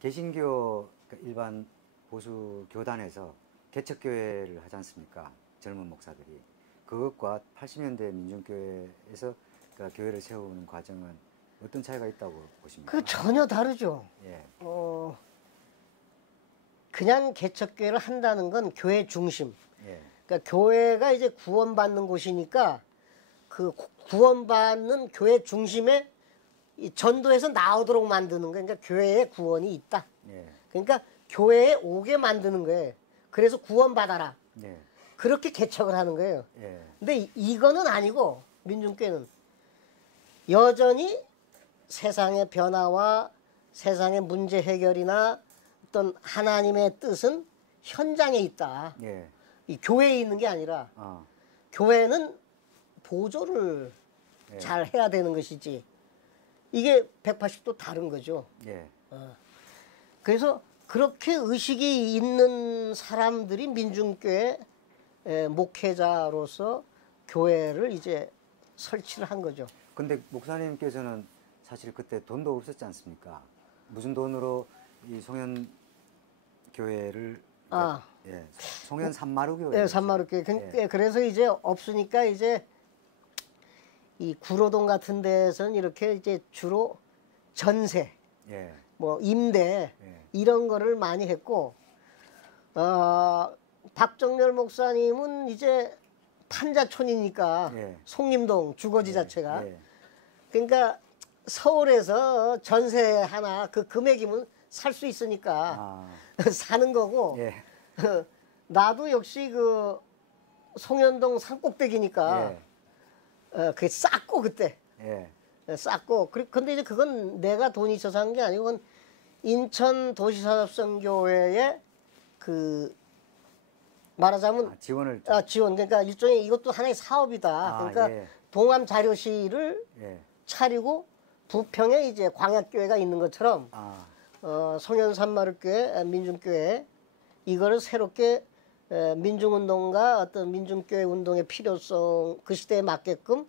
개신교 그러니까 일반 보수 교단에서 개척교회를 하지 않습니까? 젊은 목사들이. 그것과 80년대 민중교회에서 그러니까 교회를 세우는 과정은 어떤 차이가 있다고 보십니까? 그 전혀 다르죠. 예. 그냥 개척교회를 한다는 건 교회 중심. 예. 그러니까 교회가 이제 구원받는 곳이니까 그 구원받는 교회 중심에 이 전도해서 나오도록 만드는 거예요. 그러니까 교회에 구원이 있다. 예. 그러니까 교회에 오게 만드는 거예요. 그래서 구원받아라. 예. 그렇게 개척을 하는 거예요. 예. 근데 이거는 아니고 민중교회는 여전히 세상의 변화와 세상의 문제 해결이나 어떤 하나님의 뜻은 현장에 있다. 예. 이 교회에 있는 게 아니라 아. 교회는 보조를 예. 잘 해야 되는 것이지. 이게 180도 다른 거죠. 예. 그래서 그렇게 의식이 있는 사람들이 민중교회 목회자로서 교회를 이제 설치를 한 거죠. 근데 목사님께서는 사실 그때 돈도 없었지 않습니까? 무슨 돈으로 이 송현 교회를 예, 송현 산마루 교회. 네, 산마루 교회. 예. 그래서 이제 없으니까 이제 이 구로동 같은 데에서는 이렇게 이제 주로 전세, 예. 뭐 임대 예. 이런 거를 많이 했고, 박정렬 목사님은 이제 판자촌이니까 예. 송림동 주거지 예. 자체가 예. 그러니까 서울에서 전세 하나 그 금액이면 살 수 있으니까 아. 사는 거고 예. 나도 역시 그 송현동 산꼭대기니까 그게 쌌고 그때 예. 쌌고 근데 이제 그건 내가 돈이 있어서 한 게 아니고 그건 인천 도시산업선교회에 그 말하자면 지원을 지원 그러니까 일종의 이것도 하나의 사업이다. 그러니까 예. 동암 자료실을 예. 차리고 부평에 이제 광약교회가 있는 것처럼 아. 송현 산마루교회 민중교회 이거를 새롭게 민중운동과 어떤 민중교회 운동의 필요성 그 시대에 맞게끔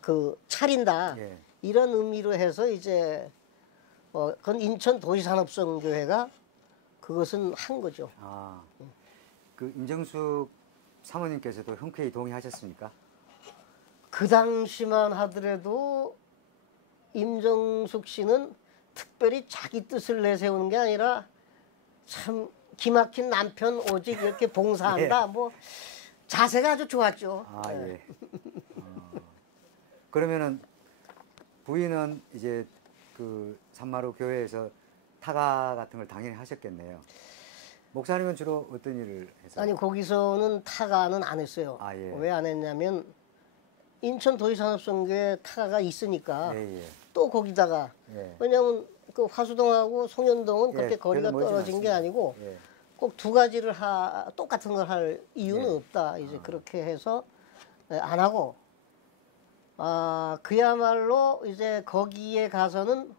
그 차린다. 예. 이런 의미로 해서 이제 그건 인천 도시산업선교회가 그것은 한 거죠. 아. 그 임정숙 사모님께서도 흔쾌히 동의하셨습니까? 그 당시만 하더라도 임정숙 씨는 특별히 자기 뜻을 내세우는 게 아니라 참 기막힌 남편 오직 이렇게 봉사한다. 예. 뭐 자세가 아주 좋았죠. 아, 예. 그러면은 부인은 이제 그 산마루 교회에서 타가 같은 걸 당연히 하셨겠네요. 목사님은 주로 어떤 일을 해서? 아니 거기서는 타가는 안 했어요. 아, 예. 왜 안 했냐면 인천 도시산업선교회 타가가 있으니까 예, 예. 또 거기다가 예. 왜냐하면 그 화수동하고 송현동은 예, 그렇게 거리가 별로 멀진 떨어진 게 않습니다. 아니고 예. 꼭 두 가지를 똑같은 걸 할 이유는 예. 없다. 이제 그렇게 해서 안 하고 그야말로 이제 거기에 가서는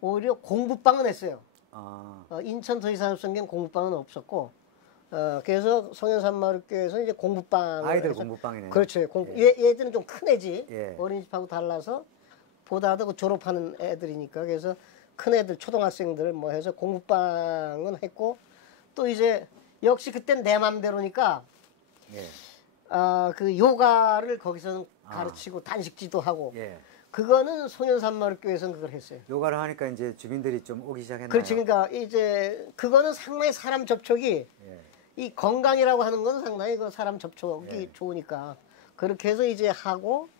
오히려 공부방은 했어요. 아. 인천 도시산업선교는 공부방은 없었고 그래서 송현산마루교회에서 이제 공부방 아이들 공부방이네요. 그렇죠. 예. 얘들은 좀 큰 애지. 예. 어린이집하고 달라서 보다도 그 졸업하는 애들이니까 그래서 큰 애들 초등학생들 뭐 해서 공부방은 했고 또 이제 역시 그땐 내 맘대로니까 예. 그 요가를 거기서는 가르치고 단식지도 하고 예. 그거는 송현산마루교회에서는 그걸 했어요. 요가를 하니까 이제 주민들이 좀 오기 시작했나요? 그렇지. 그러니까 이제 그거는 상당히 사람 접촉이 예. 이 건강이라고 하는 건 상당히 그 사람 접촉이 예. 좋으니까 그렇게 해서 이제 하고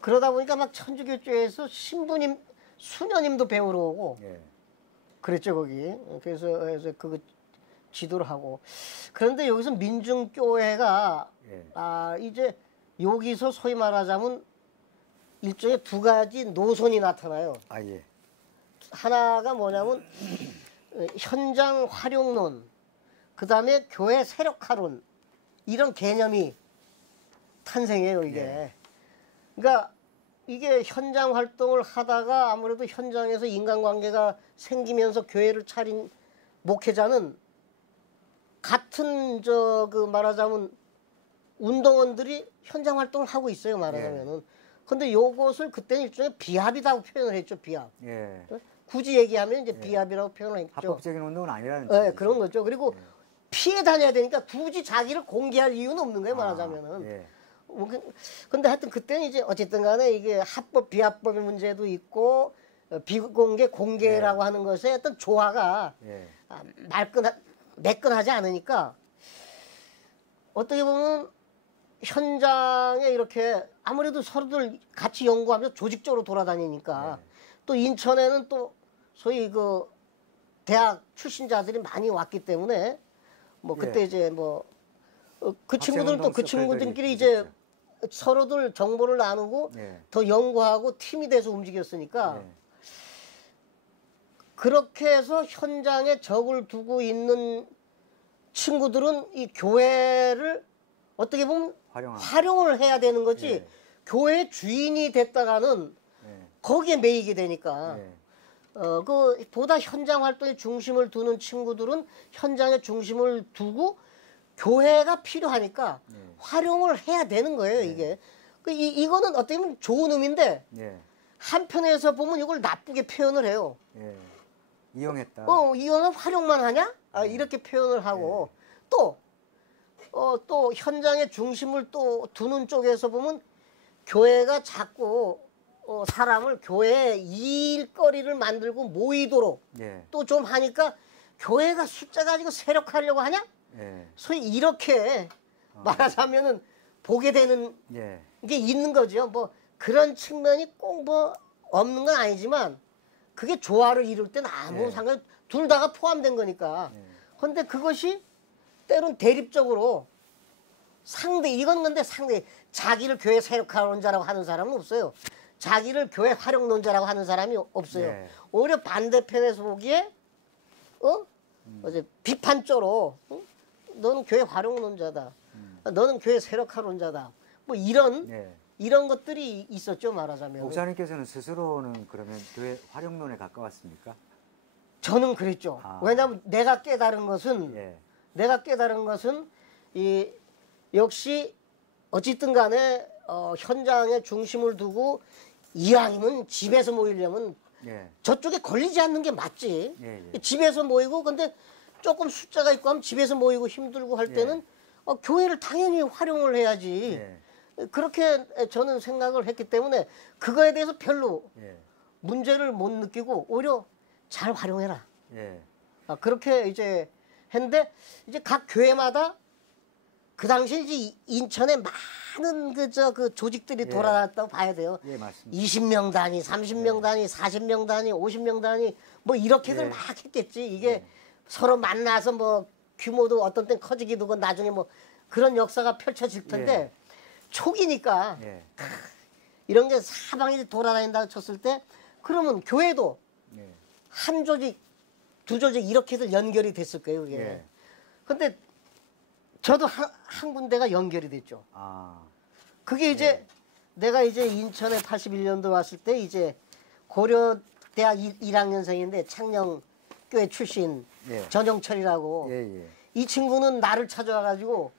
그러다 보니까 막 천주교조에서 신부님 수녀님도 배우러 오고 예. 그랬죠 거기. 그래서 그거 지도를 하고 그런데 여기서 민중교회가 예. 이제 여기서 소위 말하자면 일종의 두 가지 노선이 나타나요. 아, 예. 하나가 뭐냐면 현장 활용론, 그 다음에 교회 세력화론 이런 개념이 탄생해요 이게. 예. 그러니까 이게 현장 활동을 하다가 아무래도 현장에서 인간관계가 생기면서 교회를 차린 목회자는 같은 그 말하자면 운동원들이 현장 활동을 하고 있어요 말하자면은. 근데 요것을 그때는 일종의 비합이라고 표현을 했죠 비합. 예. 굳이 얘기하면 이제 예. 비합이라고 표현을 했죠. 합법적인 운동은 아니라는 네, 뜻이죠. 그런 거죠. 그리고 예. 피해 다녀야 되니까 굳이 자기를 공개할 이유는 없는 거예요, 말하자면은. 예. 근데 하여튼 그때는 이제 어쨌든 간에 이게 합법, 비합법의 문제도 있고, 비공개, 공개라고 예. 하는 것에 어떤 조화가 예. 매끈하지 않으니까 어떻게 보면 현장에 이렇게 아무래도 서로들 같이 연구하면서 조직적으로 돌아다니니까 예. 또 인천에는 또 소위 그 대학 출신자들이 많이 왔기 때문에 뭐 그때 예. 이제 뭐 그 친구들은 학생운동 또 그 친구들끼리 서클들이 이제 있었죠. 서로들 정보를 나누고 예. 더 연구하고 팀이 돼서 움직였으니까 예. 그렇게 해서 현장에 적을 두고 있는 친구들은 이 교회를 어떻게 보면 활용을 해야 되는 거지 예. 교회 주인이 됐다가는 예. 거기에 매이게 되니까 예. 그 보다 현장 활동에 중심을 두는 친구들은 현장에 중심을 두고 교회가 필요하니까 예. 활용을 해야 되는 거예요 이게. 이거는 어떻게 보면 좋은 의미인데 예. 한편에서 보면 이걸 나쁘게 표현을 해요. 예. 이용했다. 이거는 활용만 하냐? 이렇게 표현을 하고 또 현장의 중심을 또 두는 쪽에서 보면 교회가 자꾸 사람을 교회에 일거리를 만들고 모이도록 예. 또 좀 하니까 교회가 숫자 가지고 세력화하려고 하냐? 예. 소위 이렇게 말하자면은 보게 되는 예. 게 있는 거죠. 뭐 그런 측면이 꼭 뭐 없는 건 아니지만 그게 조화를 이룰 때는 아무 예. 상관 둘 다가 포함된 거니까. 예. 그런데 그것이 때론 대립적으로 이건 근데 상대 자기를 교회 세력화론자라고 하는 사람은 없어요. 자기를 교회 활용론자라고 하는 사람이 없어요. 예. 오히려 반대편에서 보기에 비판적으로 너는 교회 활용론자다. 너는 교회 세력화론자다. 뭐 예. 이런 것들이 있었죠, 말하자면. 목사님께서는 스스로는 그러면 교회 활용론에 가까웠습니까? 저는 그랬죠. 왜냐하면 내가 깨달은 것은 예. 이 역시 어쨌든 간에 현장에 중심을 두고 이왕이면 집에서 모이려면 예. 저쪽에 걸리지 않는 게 맞지. 예, 예. 집에서 모이고 근데 조금 숫자가 있고 하면 집에서 모이고 힘들고 할 때는 교회를 당연히 활용을 해야지. 예. 그렇게 저는 생각을 했기 때문에 그거에 대해서 별로 예. 문제를 못 느끼고 오히려 잘 활용해라. 예. 그렇게 이제 했는데 이제 각 교회마다 그 당시에 이제 인천에 많은 그 조직들이 돌아다녔다고 봐야 돼요. 예, 맞습니다. 20명 단위, 30명 단위, 40명 단위, 50명 단위 뭐 이렇게들 예. 막 했겠지. 이게 서로 만나서 뭐 규모도 어떤 땐 커지기도 하고 나중에 뭐 그런 역사가 펼쳐질 텐데 초기니까 예. 이런 게 사방에 돌아다닌다고 쳤을 때 그러면 교회도 예. 한 조직, 두 조직 이렇게들 연결이 됐을 거예요. 그게. 예. 근데 저도 한 군데가 연결이 됐죠. 그게 이제 내가 이제 인천에 81년도 왔을 때 이제 고려대학 1학년생인데 창녕교회 출신 예. 전영철이라고 예. 예. 이 친구는 나를 찾아와가지고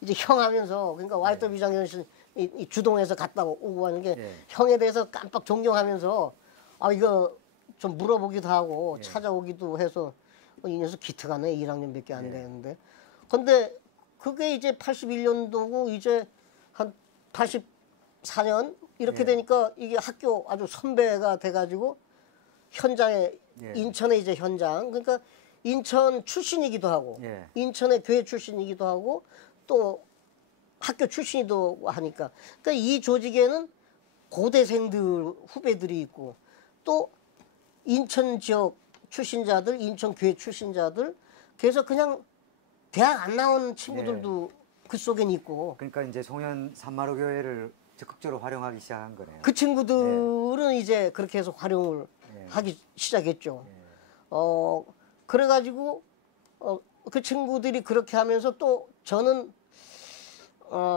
이제 형 하면서 그러니까 YW 장현신 이 주동에서 갔다 오고 하는 게 형에 대해서 깜빡 존경하면서 이거 좀 물어보기도 하고 찾아오기도 해서 이 녀석 기특하네 1학년밖에 안 되는데 근데 그게 이제 81년도고 이제 한 84년 이렇게 되니까 이게 학교 아주 선배가 돼가지고 현장에 인천에 이제 현장 그러니까 인천 출신이기도 하고 인천의 교회 출신이기도 하고 또 학교 출신이기도 하니까 그러니까 이 조직에는 고대생들 후배들이 있고 또 인천 지역 출신자들 인천 교회 출신자들 그래서 그냥 대학 안 나온 친구들도 그 속엔 있고 그러니까 이제 송현 산마루 교회를 적극적으로 활용하기 시작한 거네요. 그 친구들은 이제 그렇게 해서 활용을 하기 시작했죠. 그래가지고 그 친구들이 그렇게 하면서 또 저는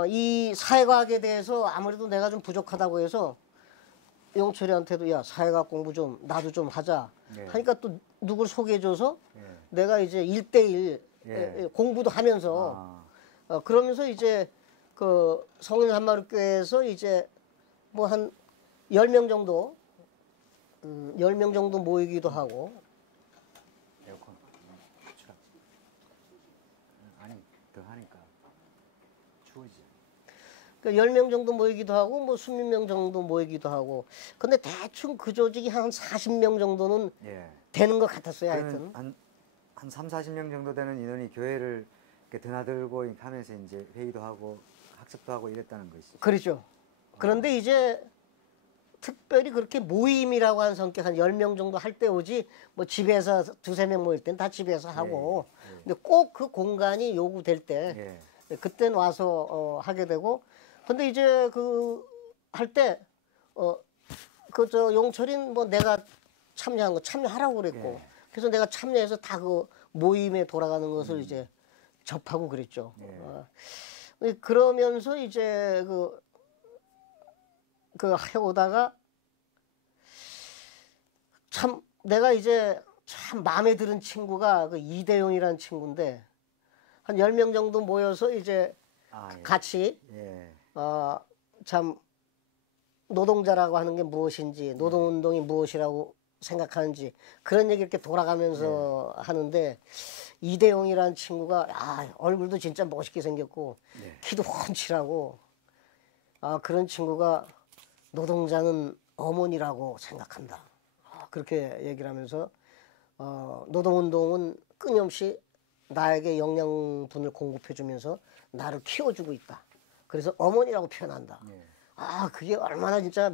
이 사회과학에 대해서 아무래도 내가 좀 부족하다고 해서 용철이한테도 야 사회과학 공부 좀 나도 좀 하자 하니까 또 누굴 소개해줘서 내가 이제 1대1 공부도 하면서 그러면서 이제 그 성인 한마루교회에서 이제 뭐 한 10명 정도 10명 정도 모이기도 하고. 에어컨 추락. 아니 더 하니까 추워지. 그러니까 10명 정도 모이기도 하고 뭐 20명 정도 모이기도 하고. 근데 대충 그 조직이 한 40명 정도는 예. 되는 것 같았어요. 하여튼. 한 3, 40명 정도 되는 인원이 교회를 이렇게 드나들고 이렇게 하면서 이제 회의도 하고 학습도 하고 이랬다는 것이죠. 그렇죠. 그런데 이제 특별히 그렇게 모임이라고 하는 성격 한 10명 정도 할 때 오지 뭐 집에서 두세 명 모일 땐 다 집에서 하고 근데 꼭 그 공간이 요구될 때 그때는 와서 하게 되고 근데 이제 그 할 때 그 저 용철인 뭐 내가 참여한 거 참여하라고 그랬고 그래서 내가 참여해서 다 그 모임에 돌아가는 것을 이제 접하고 그랬죠. 그러면서 이제 그 해오다가 참 내가 이제 참 마음에 드는 친구가 그 이대용이라는 친구인데 한 10명 정도 모여서 이제 같이 참 노동자라고 하는 게 무엇인지 노동운동이 무엇이라고 생각하는지 그런 얘기 이렇게 돌아가면서 하는데 이대용이라는 친구가 얼굴도 진짜 멋있게 생겼고 키도 훤칠하고 그런 친구가 노동자는 어머니라고 생각한다. 그렇게 얘기를 하면서 노동운동은 끊임없이 나에게 영양분을 공급해주면서 나를 키워주고 있다. 그래서 어머니라고 표현한다. 그게 얼마나 진짜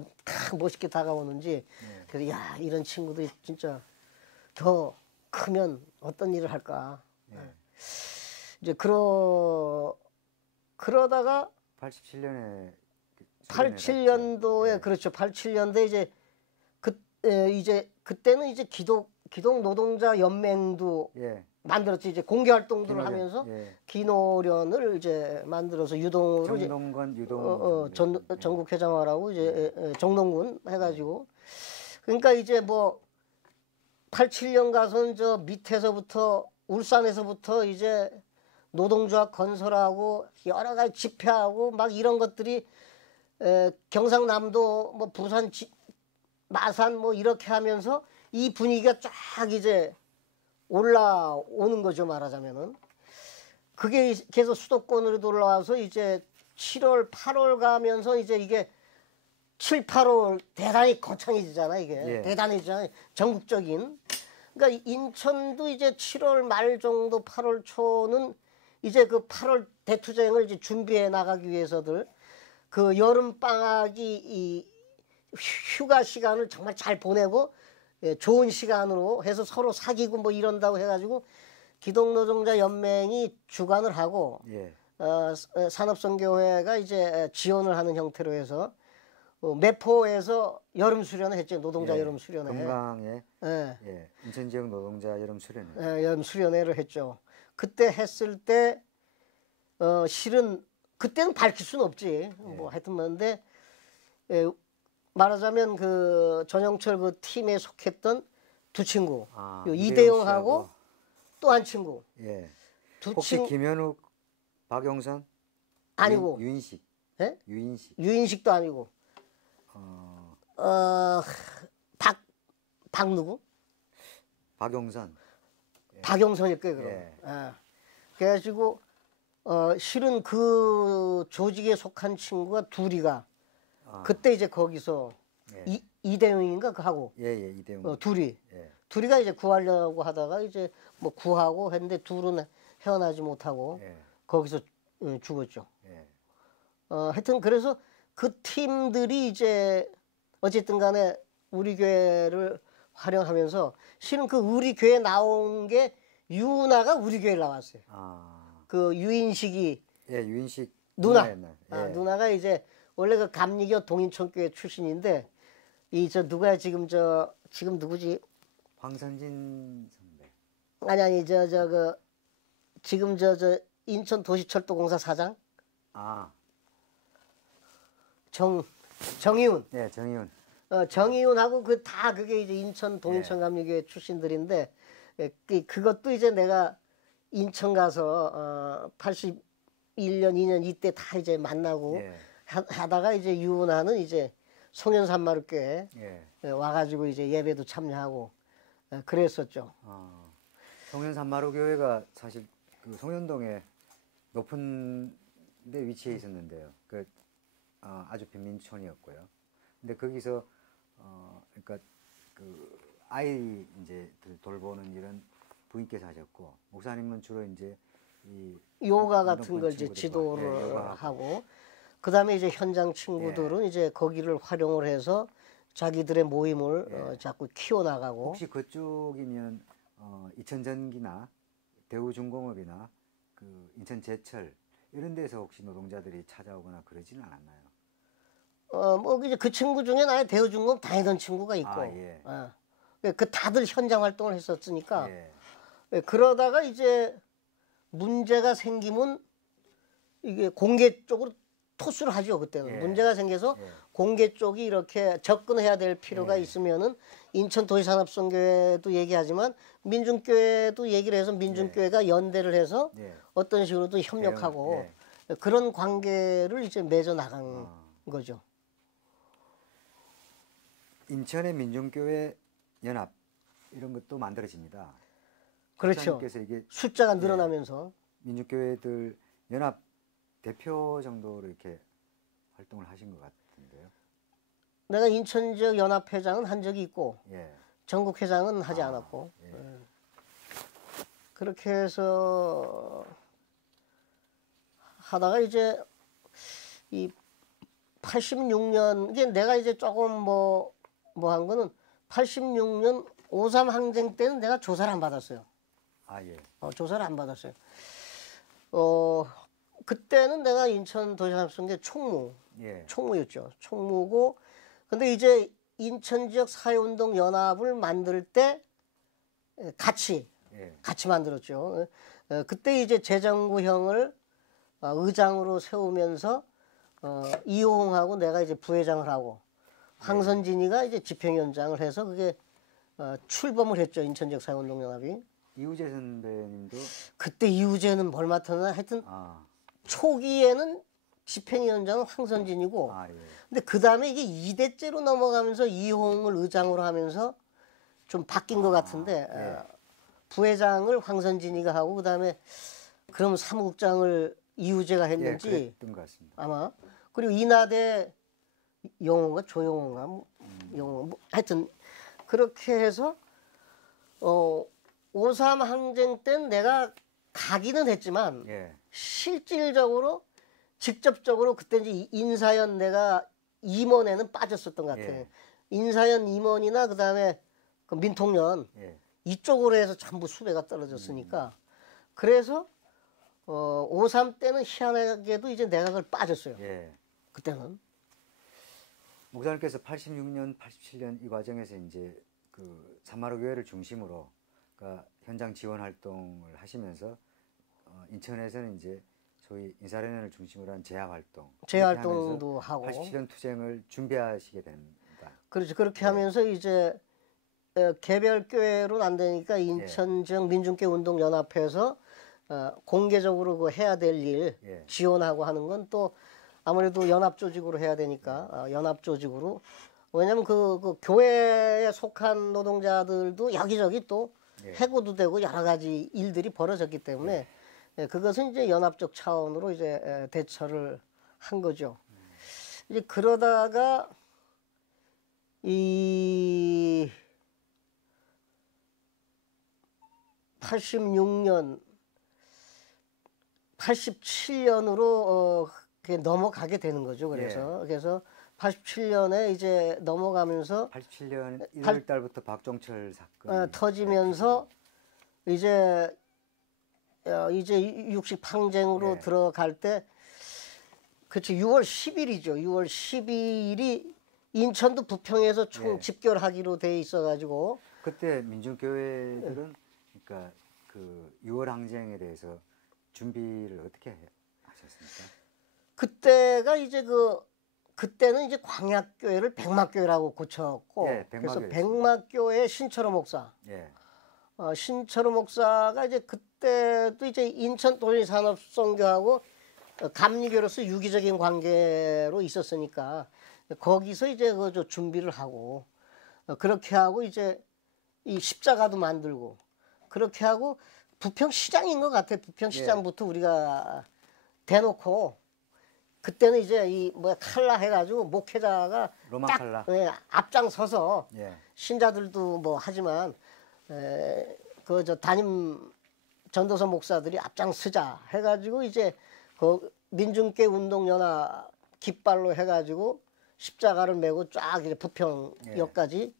멋있게 다가오는지. 그래서 이런 친구들이 진짜 더 크면 어떤 일을 할까. 이제 그러다가 87년도에 그렇죠. 87년도에 이제 그때는 이제 기독 노동자 연맹도 만들었지. 이제 공개 활동들을 하면서 기노련을 이제 만들어서 유동으로 정동건 전국 회장화라고 이제 정동군 해가지고 그러니까 이제 뭐 87년 가서는 저 밑에서부터 울산에서부터 이제 노동조합 건설하고 여러 가지 집회하고 막 이런 것들이 경상남도 뭐 부산 마산 뭐 이렇게 하면서 이 분위기가 쫙 이제 올라오는 거죠. 말하자면은 그게 계속 수도권으로 올라와서 이제 7월 8월 가면서 이제 이게 7, 8월 대단히 거창해지잖아. 이게 대단해지잖아. 전국적인. 그러니까 인천도 이제 7월 말 정도 8월 초는 이제 그 8월 대투쟁을 이제 준비해 나가기 위해서들 그 여름 방학이 이 휴가 시간을 정말 잘 보내고 좋은 시간으로 해서 서로 사귀고 뭐 이런다고 해가지고 기독노동자 연맹이 주관을 하고 산업선교회가 이제 지원을 하는 형태로 해서 매포에서 여름 수련을 했죠. 노동자 여름 수련회. 금강에 인천 지역 노동자 여름 수련회. 여름 수련회를 했죠. 그때 했을 때 실은 그때는 밝힐 수는 없지. 뭐 하여튼 그런데 말하자면 그 전영철 그 팀에 속했던 두 친구, 이대용하고 또 한 친구. 혹시 김현욱, 박용선? 아니고. 유인식. 유인식도 아니고. 박 누구? 박용선. 박용선일 거예요. 그럼. 그래가지고 실은 그 조직에 속한 친구가 둘이가 그때 이제 거기서 이대용인가 그 하고 이대용. 둘이가 이제 구하려고 하다가 이제 뭐 구하고 했는데 둘은 헤어나지 못하고 거기서 죽었죠. 하여튼 그래서 그 팀들이 이제 어쨌든 간에 우리 교회를 활용하면서 실은 그 우리 교회 나온 게 유나가 우리 교회에 나왔어요. 그 유인식이 유인식 누나가 이제 원래 그 감리교 동인천교회 출신인데 이 저 누구야 지금 누구지? 황선진 선배. 아니 그 지금 저 인천 도시철도공사 사장? 정이훈. 정이훈. 정이훈하고 그 다 그게 이제 인천 동인천 감리교회 출신들인데 그것도 이제 내가 인천 가서 81년 2년 이때 다 이제 만나고 하다가 이제 유은하는 이제 송현산마루교회 예. 와가지고 이제 예배도 참여하고 그랬었죠. 송현산마루교회가 사실 그 송현동에 높은 데 위치해 있었는데요. 그 아주 빈민촌이었고요. 근데 거기서 그러니까 그 아이 이제 돌보는 일은 부인께서 하셨고 목사님은 주로 이제 이 요가 같은 운동권 걸 이제 친구들과, 지도를 예, 요가하고. 하고 그다음에 이제 현장 친구들은 이제 거기를 활용을 해서 자기들의 모임을 자꾸 키워나가고. 혹시 그쪽이면 이천전기나 대우중공업이나 그 인천제철 이런 데서 혹시 노동자들이 찾아오거나 그러지는 않았나요? 뭐 이제 그 친구 중에 나의 대우중공업 다니던 친구가 있고, 예. 그 다들 현장 활동을 했었으니까. 예. 그러다가 이제 문제가 생기면 이게 공개 쪽으로 토스를 하죠. 그때는 예. 문제가 생겨서 예. 공개 쪽이 이렇게 접근해야 될 필요가 예. 있으면은 인천도시산업선교회도 얘기하지만 민중교회도 얘기를 해서 민중교회가 연대를 해서 예. 어떤 식으로도 협력하고 예. 그런 관계를 이제 맺어 나간 거죠. 인천의 민중교회 연합 이런 것도 만들어집니다. 그렇죠. 목사님께서 이게 숫자가 늘어나면서 민중교회들 연합 대표 정도로 이렇게 활동을 하신 것 같은데요. 내가 인천 지역 연합회장은 한 적이 있고 예. 전국회장은 하지 않았고 그렇게 해서 하다가 이제 이 86년 이게 내가 이제 조금 뭐 한 거는 86년 5.3 항쟁 때는 내가 조사를 안 받았어요. 예. 조사를 안 받았어요. 그때는 내가 인천도시산업선교 총무였죠. 총무고 근데 이제 인천 지역 사회운동 연합을 만들 때 같이 만들었죠. 그때 이제 재정부형을 의장으로 세우면서 이호홍하고 내가 이제 부회장을 하고 황선진이가 이제 집행위원장을 해서 그게 출범을 했죠. 인천 지역 사회운동 연합이. 이우재 선배님도 그때 이우재는 뭘 맡았나 하여튼 초기에는 집행위원장은 황선진이고 근데 그 다음에 이게 2대째로 넘어가면서 이홍을 의장으로 하면서 좀 바뀐 것 같은데 부회장을 황선진이가 하고 그 다음에 그럼 사무국장을 이우재가 했는지 그랬던 것 같습니다. 아마 그리고 이나대 영호인가 조영호인가 영호 뭐 하여튼 그렇게 해서 5.3 항쟁 때는 내가 가기는 했지만 실질적으로 직접적으로 그때 이제 인사연 내가 임원에는 빠졌었던 것 같아요. 인사연 임원이나 그다음에 그 민통련 이쪽으로 해서 전부 수배가 떨어졌으니까 그래서 5.3 때는 희한하게도 이제 내가 그걸 빠졌어요. 그때는. 목사님께서 86년, 87년 이 과정에서 이제 그 산마루 교회를 중심으로 그러니까 현장 지원 활동을 하시면서 인천에서는 이제 소위 인사련을 중심으로 한 재야 활동도 하고 87년 투쟁을 준비하시게 됩니다. 그렇죠. 그렇게 하면서 이제 개별 교회로는 안 되니까 인천 지역 민중교회 운동 연합회에서 공개적으로 그 해야 될 일 지원하고 하는 건 또 아무래도 연합 조직으로 해야 되니까 연합 조직으로 왜냐면 그 교회에 속한 노동자들도 여기저기 또 해고도 되고 여러 가지 일들이 벌어졌기 때문에 그것은 이제 연합적 차원으로 이제 대처를 한 거죠. 이제 그러다가 이 86년, 87년으로 넘어가게 되는 거죠. 그래서 87년에 이제 넘어가면서 87년 1월 달부터 박종철 사건이 터지면서 이제 60 항쟁으로 들어갈 때 그렇죠. 6월 10일이죠. 6월 12일이 인천도 부평에서 총 집결하기로 돼 있어가지고 그때 민중교회들은 그러니까 그 6월 항쟁에 대해서 준비를 어떻게 하셨습니까? 그때가 이제 그때는 이제 광약교회를 백막교회라고 고쳤고 그래서 백막교회 신철호 목사 신철호 목사가 이제 그때도 이제 인천 도시산업선교하고 감리교로서 유기적인 관계로 있었으니까 거기서 이제 그 준비를 하고 그렇게 하고 이제 이 십자가도 만들고 그렇게 하고 부평시장인 것 같아. 부평시장부터 우리가 대놓고 그때는 이제 이 뭐야 칼라 해가지고 목회자가 로마 딱 칼라. 앞장서서 예. 신자들도 뭐 하지만 그 저 담임 전도서 목사들이 앞장서자 해가지고 이제 그 민중께 운동연합 깃발로 해가지고 십자가를 메고 쫙 이제 부평역까지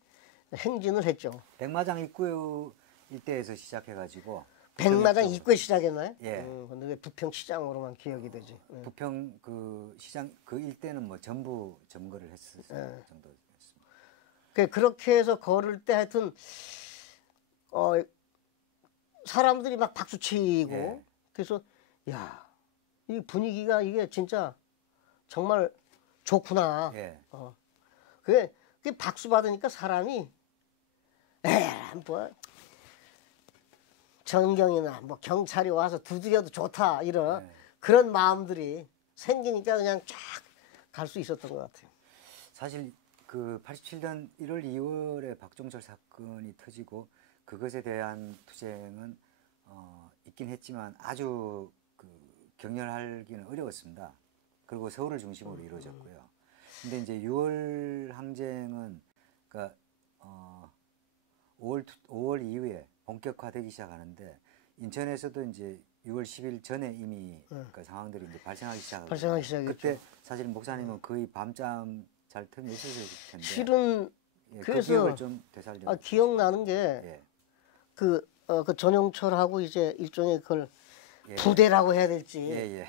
행진을 했죠. 백마장 입구 일대에서 시작해가지고 백마장 입구에 시작했나요? 예. 근데 왜 부평시장으로만 기억이 되지? 부평 그 시장 그 일대는 뭐 전부 점거를 했을 정도였습니다. 그렇게 해서 걸을 때 하여튼 사람들이 막 박수 치고 예. 그래서 야, 이 분위기가 이게 진짜 정말 좋구나. 예. 그게 박수 받으니까 사람이 뭐 전경이나 뭐 경찰이 와서 두드려도 좋다 이런 예. 그런 마음들이 생기니까 그냥 쫙 갈 수 있었던 것 같아요. 사실 그 87년 1월 2월에 박종철 사건이 터지고 그것에 대한 투쟁은 있긴 했지만 아주 그 격렬하기는 어려웠습니다. 그리고 서울을 중심으로 이루어졌고요. 근데 이제 6월 항쟁은 그러니까 5월 이후에 본격화되기 시작하는데 인천에서도 이제 6월 10일 전에 이미 그 상황들이 이제 발생하기 시작했죠. 그때 사실 목사님은 거의 밤잠 잘 틈이 없으실 텐데. 실은 예, 그래서 그 기억을 좀 되살려. 기억나는 게 그 전용철하고 이제 일종의 그걸 부대라고 해야 될지.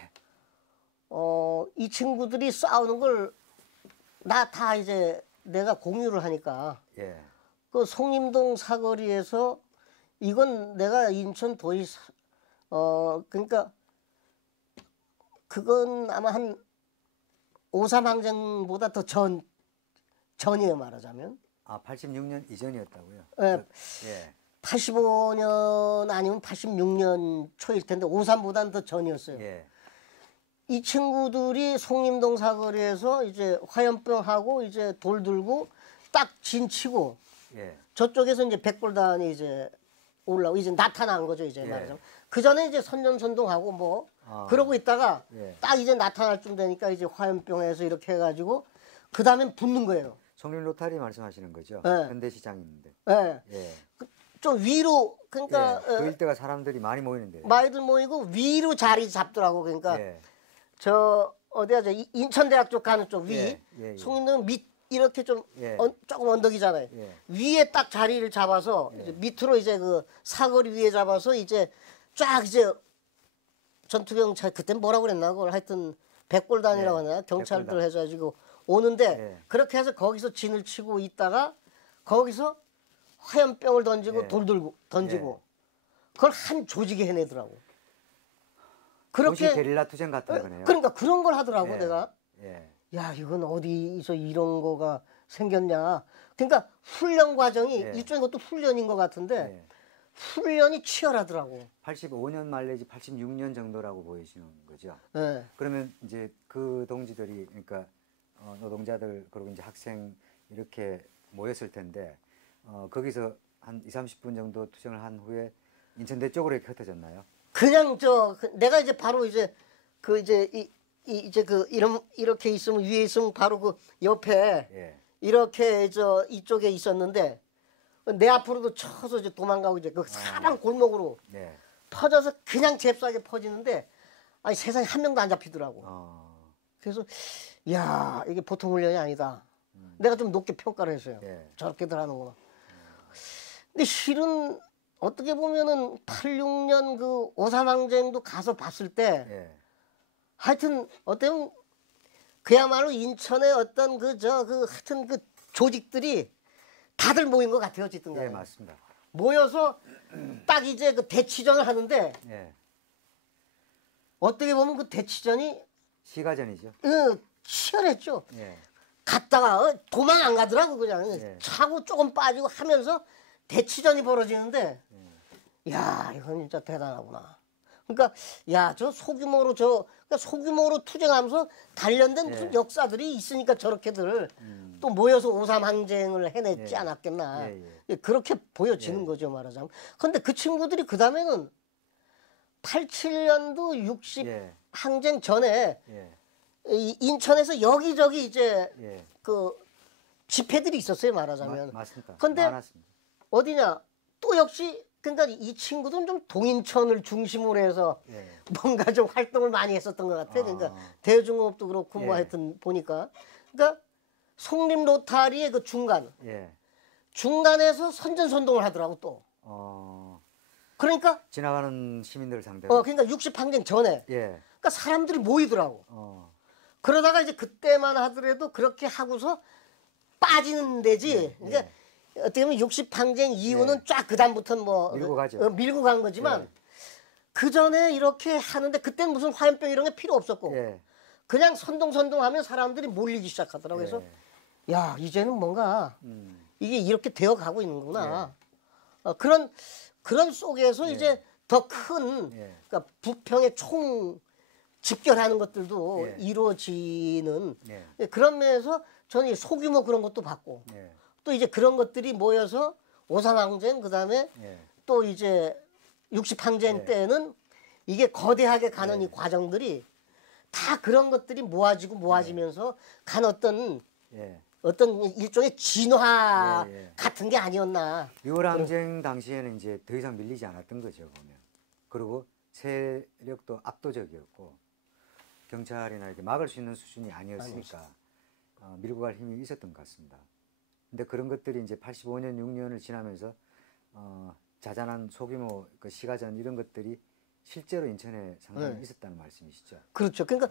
이 친구들이 싸우는 걸 나 다 이제 내가 공유를 하니까. 그 송림동 사거리에서 이건 내가 인천 도의 그러니까 그건 아마 한 5.3 항쟁보다 더 전이에요 말하자면. 86년 이전이었다고요? 예. 85년 아니면 86년 초일 텐데 5.3보다는 더 전이었어요. 이 친구들이 송림동 사거리에서 이제 화염병하고 이제 돌 들고 딱 진치고 저쪽에서 이제 백골단이 이제 올라오고 이제 나타난 거죠 이제 말하자면. 그 전에 이제 선전선동하고 뭐 그러고 있다가 딱 이제 나타날 쯤 되니까 이제 화염병에서 이렇게 해가지고 그 다음엔 붙는 거예요. 송림 로타리 말씀하시는 거죠? 현대시장 있는데. 좀 위로 그러니까 그 일대가 사람들이 많이 모이는데. 많이들 모이고 위로 자리 잡더라고. 그러니까 저 어디야 저 인천대학 쪽 가는 쪽 위, 송림동 밑 이렇게 좀 조금 언덕이잖아요. 위에 딱 자리를 잡아서 이제 밑으로 이제 그 사거리 위에 잡아서 이제 쫙 이제 전투경찰 그때 뭐라고 그랬나 그걸 하여튼 백골단이라고 하나 경찰들 해가지고 오는데 그렇게 해서 거기서 진을 치고 있다가 거기서 화염병을 던지고 돌 들고 던지고 그걸 한 조직이 해내더라고. 그렇게 게릴라 투쟁 같은 거네요. 그러니까 그런 걸 하더라고 내가. 야 이건 어디서 이런 거가 생겼냐. 그러니까 훈련 과정이 일종의 것도 훈련인 것 같은데 훈련이 치열하더라고. 85년 말 내지 86년 정도라고 보이시는 거죠. 그러면 이제 그 동지들이 그러니까 노동자들 그리고 이제 학생 이렇게 모였을 텐데 거기서 한 20-30분 정도 투쟁을 한 후에 인천대 쪽으로 이렇게 흩어졌나요? 그냥 내가 이제 바로 이제 그 이제 이제 그 이렇게 있으면 위에 있으면 바로 그 옆에 이렇게 이쪽에 있었는데 내 앞으로도 쳐서 이제 도망가고 이제 그 사방 골목으로 퍼져서 그냥 잽싸게 퍼지는데 아니 세상에 한 명도 안 잡히더라고. 그래서 야 이게 보통 훈련이 아니다. 내가 좀 높게 평가를 했어요. 저렇게들 하는구나. 근데 실은 어떻게 보면은 86년 그 5.3 항쟁도 가서 봤을 때 하여튼 어때면 그야말로 인천의 어떤 하여튼 그 조직들이 다들 모인 것 같아요. 어쨌든 간에. 맞습니다. 모여서 딱 이제 그 대치전을 하는데 어떻게 보면 그 대치전이 시가전이죠. 치열했죠. 갔다가 도망 안 가더라고 그냥 차고 조금 빠지고 하면서 대치전이 벌어지는데 야 이건 진짜 대단하구나. 그러니까 야, 저 소규모로 그러니까 소규모로 투쟁하면서 단련된 무슨 역사들이 있으니까 저렇게들 또 모여서 5.3 항쟁을 해냈지 않았겠나. 그렇게 보여지는 거죠, 말하자면. 근데 그 친구들이 그 다음에는 87년도 60 항쟁 전에 이 인천에서 여기저기 이제 그 집회들이 있었어요, 말하자면. 맞습니다. 근데 많았습니다. 어디냐? 또 역시 그러니까 이 친구들은 좀 동인천을 중심으로 해서 뭔가 좀 활동을 많이 했었던 것 같아요. 그러니까 대중호흡도 그렇고 뭐 하여튼 보니까. 그러니까 송림 로타리의 그 중간에서 선전선동을 하더라고 또. 그러니까 지나가는 시민들 상대로. 그러니까 60 항쟁 전에. 그러니까 사람들이 모이더라고. 그러다가 이제 그때만 하더라도 그렇게 하고서 빠지는 데지. 그러니까 어떻게 보면 60 항쟁 이후는 쫙 그다음부터는 뭐 밀고 가죠. 밀고 간 거지만 그 전에 이렇게 하는데 그때는 무슨 화염병 이런 게 필요 없었고 그냥 선동하면 사람들이 몰리기 시작하더라고요. 그래서 야, 이제는 뭔가 이게 이렇게 되어 가고 있는구나. 그런 속에서 이제 더 큰 그러니까 부평의 총 집결하는 것들도 이루어지는 그런 면에서 저는 소규모 그런 것도 봤고 또 이제 그런 것들이 모여서 5.3 항쟁 그다음에 또 이제 60 항쟁 때는 이게 거대하게 가는 이 과정들이 다 그런 것들이 모아지면서 간 어떤 일종의 진화 같은 게 아니었나. 6월 항쟁 당시에는 이제 더 이상 밀리지 않았던 거죠, 보면. 그리고 세력도 압도적이었고 경찰이나 이렇게 막을 수 있는 수준이 아니었으니까 밀고 갈 힘이 있었던 것 같습니다. 근데 그런 것들이 이제 85년, 6년을 지나면서 자잘한 소규모 그 시가전 이런 것들이 실제로 인천에 상당히 있었다는 말씀이시죠? 그렇죠. 그러니까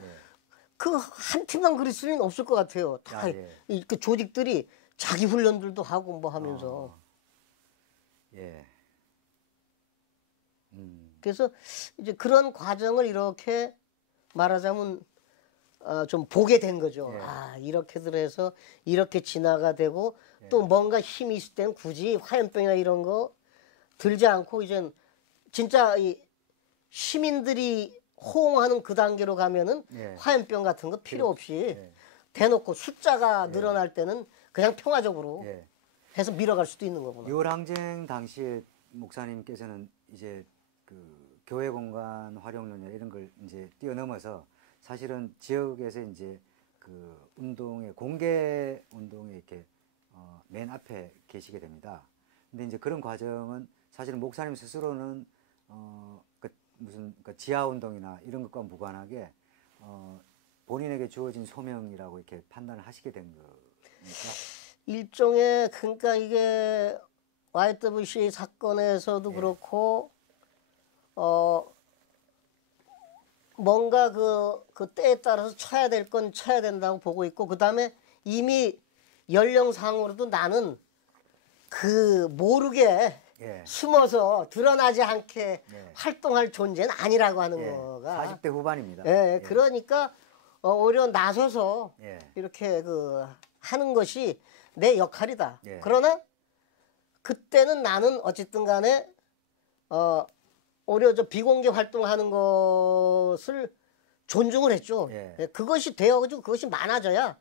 그 한 팀만 그랬을 리는 없을 것 같아요. 다 그 조직들이 자기 훈련들도 하고 뭐 하면서. 그래서 이제 그런 과정을 이렇게 말하자면 좀 보게 된 거죠. 이렇게들 해서 이렇게 진화가 되고 또 뭔가 힘이 있을 때는 굳이 화염병이나 이런 거 들지 않고 이젠 진짜 이 시민들이 호응하는 그 단계로 가면은 화염병 같은 거 필요 없이 대놓고 숫자가 늘어날 때는 그냥 평화적으로 해서 밀어갈 수도 있는 거구나. 6월 항쟁 당시에 목사님께서는 이제 그 교회 공간 활용론이나 이런 걸 이제 뛰어넘어서 사실은 지역에서 이제 그 운동의 공개 운동에 이렇게 맨 앞에 계시게 됩니다. 근데 이제 그런 과정은 사실은 목사님 스스로는 그 무슨 그 지하 운동이나 이런 것과 무관하게 본인에게 주어진 소명이라고 이렇게 판단을 하시게 된 겁니까? 일종의 그러니까 이게 YWC 사건에서도 그렇고 뭔가 그 때에 따라서 쳐야 될 건 쳐야 된다고 보고 있고 그 다음에 이미 연령상으로도 나는 그 모르게 숨어서 드러나지 않게 활동할 존재는 아니라고 하는 거가 40대 후반입니다. 그러니까 오히려 나서서 이렇게 그 하는 것이 내 역할이다. 그러나 그때는 나는 어쨌든 간에 오히려 저 비공개 활동하는 것을 존중을 했죠. 그것이 되어가지고 그것이 많아져야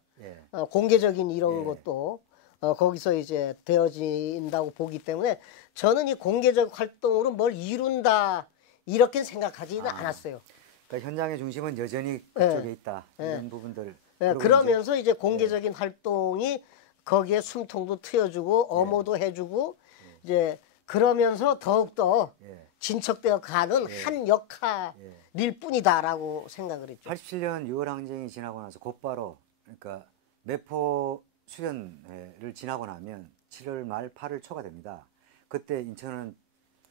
공개적인 이런 것도 거기서 이제 되어진다고 보기 때문에 저는 이 공개적 활동으로 뭘 이룬다 이렇게 생각하지는 않았어요. 그러니까 현장의 중심은 여전히 그쪽에 있다. 이런 부분들. 그러면서 이제 공개적인 활동이 거기에 숨통도 트여주고 엄호도 해주고 이제 그러면서 더욱더 진척되어 가는 한 역할일 뿐이다라고 생각을 했죠. 87년 6월 항쟁이 지나고 나서 곧바로 그러니까 매포 수련회를 지나고 나면 7월 말 8월 초가 됩니다. 그때 인천은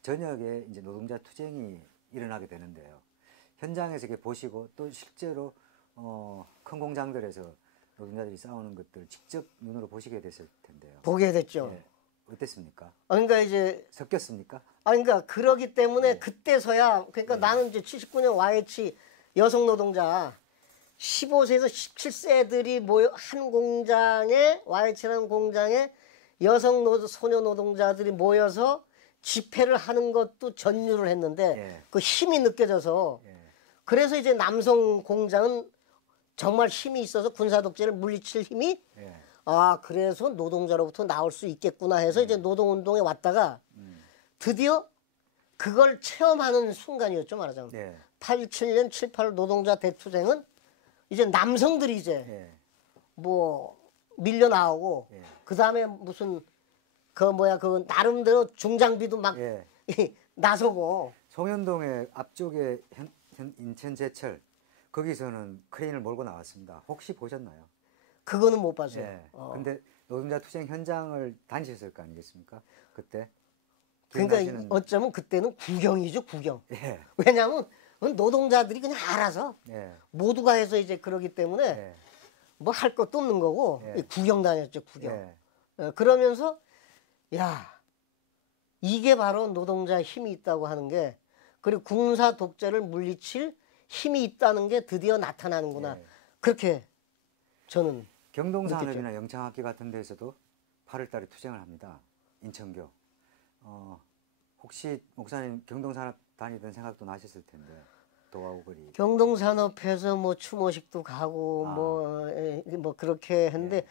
저녁에 이제 노동자 투쟁이 일어나게 되는데요. 현장에서 이렇게 보시고 또 실제로 큰 공장들에서 노동자들이 싸우는 것들을 직접 눈으로 보시게 됐을 텐데요. 보게 됐죠. 어땠습니까? 그러니까 이제 섞였습니까? 그러니까 그러기 때문에 그때서야 그러니까 나는 이제 79년 YH 여성 노동자 15세에서 17세들이 모여 한 공장에 YH라는 공장에 여성 소녀 노동자들이 모여서 집회를 하는 것도 전율을 했는데 예. 그 힘이 느껴져서 예. 그래서 이제 남성 공장은 정말 힘이 있어서 군사 독재를 물리칠 힘이 예. 아 그래서 노동자로부터 나올 수 있겠구나 해서 이제 노동운동에 왔다가 드디어 그걸 체험하는 순간이었죠 말하자면. 예. 87년 78 노동자 대투쟁은 이제 남성들이 이제 예. 뭐 밀려 나오고 예. 그 다음에 무슨 그 뭐야 그 나름대로 중장비도 막 예. 나서고 송현동의 앞쪽에 인천제철 거기서는 크레인을 몰고 나왔습니다. 혹시 보셨나요? 그거는 못 봤어요. 예. 근데 노동자 투쟁 현장을 다니셨을 거 아니겠습니까? 그때. 그러니까 기억나시는- 어쩌면 그때는 구경이죠 구경. 예. 왜냐하면 노동자들이 그냥 알아서 예. 모두가 해서 이제 그러기 때문에 예. 뭐 할 것도 없는 거고 예. 구경 다녔죠 구경. 예. 그러면서 야 이게 바로 노동자 힘이 있다고 하는 게 그리고 군사 독재를 물리칠 힘이 있다는 게 드디어 나타나는구나. 예. 그렇게 저는 경동산업이나 영창학교 같은 데서도 8월 달에 투쟁을 합니다. 인천교. 혹시 목사님 경동산업 다니던 생각도 나셨을 텐데 도화오거리. 경동산업에서 뭐 추모식도 가고 뭐 그렇게 했는데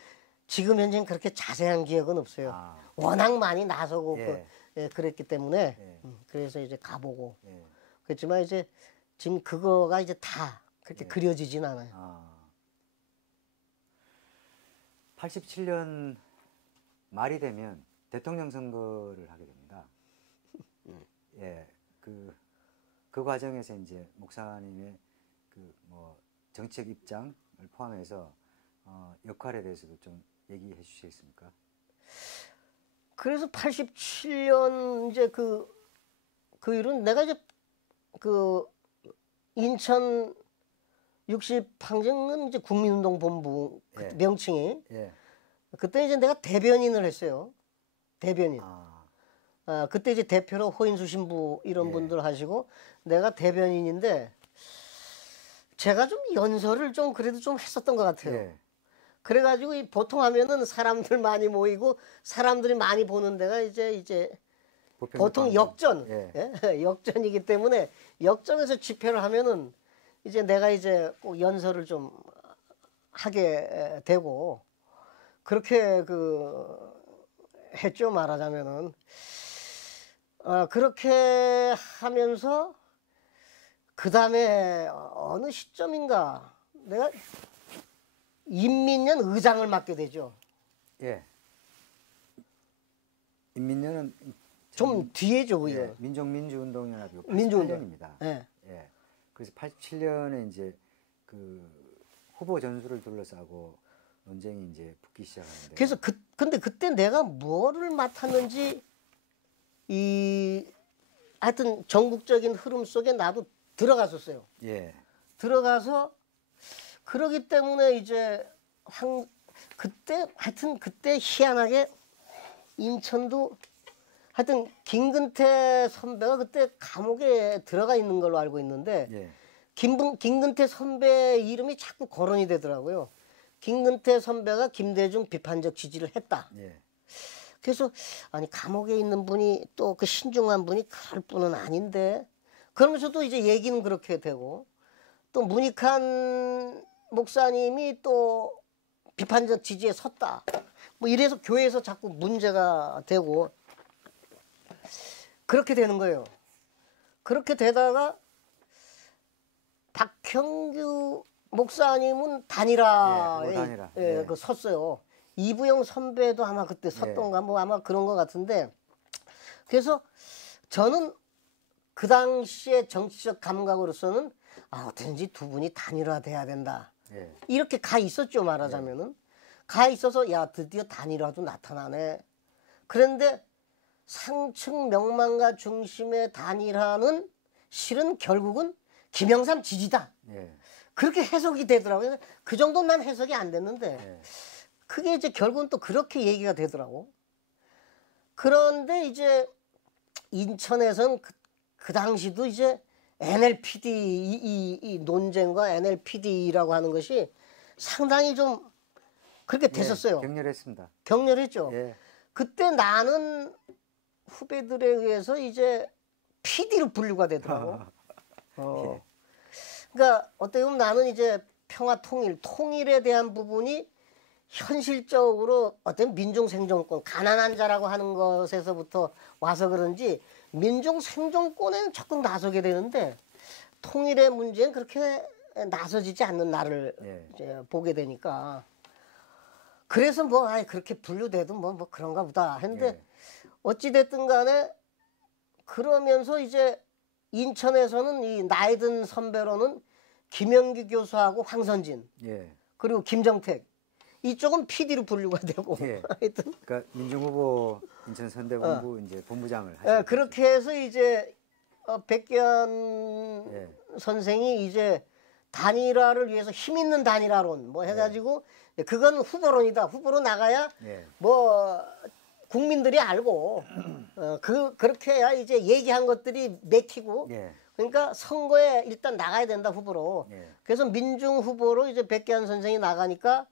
지금 현재는 그렇게 자세한 기억은 없어요. 워낙 많이 나서고 그랬기 때문에 그래서 이제 가보고 그렇지만 이제 지금 그거가 이제 다 그렇게 그려지진 않아요. 87년 말이 되면 대통령 선거를 하게 됩니다. 예, 그 과정에서 이제 목사님의 그 뭐 정책 입장을 포함해서 역할에 대해서도 좀 얘기해 주시겠습니까? 그래서 87년 이제 그 일은 내가 이제 그 인천 60항쟁은 이제 국민운동본부 명칭이 그때 이제 내가 대변인을 했어요. 대변인. 그때 이제 대표로 호인수 신부 이런 분들 하시고 내가 대변인인데 제가 좀 연설을 좀 그래도 좀 했었던 것 같아요. 그래가지고 보통 하면은 사람들 많이 모이고 사람들이 많이 보는 데가 이제 보통 역전, 역전이기 때문에 역전에서 집회를 하면은 이제 내가 이제 꼭 연설을 좀 하게 되고 그렇게 했죠 말하자면은 그렇게 하면서 그 다음에 어느 시점인가 내가 인민련 의장을 맡게 되죠. 예. 인민련은 좀 뒤에죠, 그게. 민족민주운동연합이고 민주운동. 88년입니다. 예. 그래서 87년에 이제 그 후보 전술을 둘러싸고 논쟁이 이제 붙기 시작하는데. 그래서 근데 그때 내가 뭐를 맡았는지 하여튼 전국적인 흐름 속에 나도 들어갔었어요. 예. 들어가서 그러기 때문에 이제 그때 희한하게 인천도 하여튼 김근태 선배가 그때 감옥에 들어가 있는 걸로 알고 있는데 김근태 선배 이름이 자꾸 거론이 되더라고요. 김근태 선배가 김대중 비판적 지지를 했다. 그래서 아니 감옥에 있는 분이 또 그 신중한 분이 그럴 분은 아닌데 그러면서도 이제 얘기는 그렇게 되고 또 문익환 목사님이 또 비판적 지지에 섰다. 뭐 이래서 교회에서 자꾸 문제가 되고 그렇게 되는 거예요. 그렇게 되다가 박형규 목사님은 단일화에 섰어요. 이부영 선배도 아마 그때 섰던가 뭐 아마 그런 것 같은데 그래서 저는 그 당시에 정치적 감각으로서는 어떻게든지 두 분이 단일화돼야 된다. 이렇게 가 있었죠 말하자면은. 가 있어서 야 드디어 단일화도 나타나네. 그런데 상층 명망가 중심의 단일화는 실은 결국은 김영삼 지지다. 그렇게 해석이 되더라고요. 그 정도는 난 해석이 안 됐는데 그게 이제 결국은 또 그렇게 얘기가 되더라고. 그런데 이제 인천에서는 그 당시도 이제 NLPD 이 논쟁과 NLPD라고 하는 것이 상당히 좀 그렇게 됐었어요. 격렬했습니다. 격렬했죠. 그때 나는 후배들에 의해서 이제 PD로 분류가 되더라고. 예. 그러니까 어떻게 보면 나는 이제 평화 통일에 대한 부분이 현실적으로 어떤 민중 생존권, 가난한 자라고 하는 것에서부터 와서 그런지 민중 생존권에는 적극 나서게 되는데 통일의 문제는 그렇게 나서지지 않는 나를 예. 이제 보게 되니까 그래서 뭐 그렇게 분류돼도 뭐 그런가 보다 했는데 예. 어찌 됐든 간에 그러면서 이제 인천에서는 이 나이 든 선배로는 김영기 교수하고 황선진 예. 그리고 김정택 이쪽은 PD로 분류가 되고 예. 하여튼 그러니까 민중후보 인천 선대본부 이제 본부장을 하시고 그렇게 해서 이제 백기환 예. 선생이 이제 단일화를 위해서 힘 있는 단일화론 뭐 해가지고 그건 후보론이다. 후보로 나가야 예. 뭐 국민들이 알고 그렇게 해야 이제 얘기한 것들이 맥히고 예. 그러니까 선거에 일단 나가야 된다 후보로. 예. 그래서 민중 후보로 이제 백기환 선생이 나가니까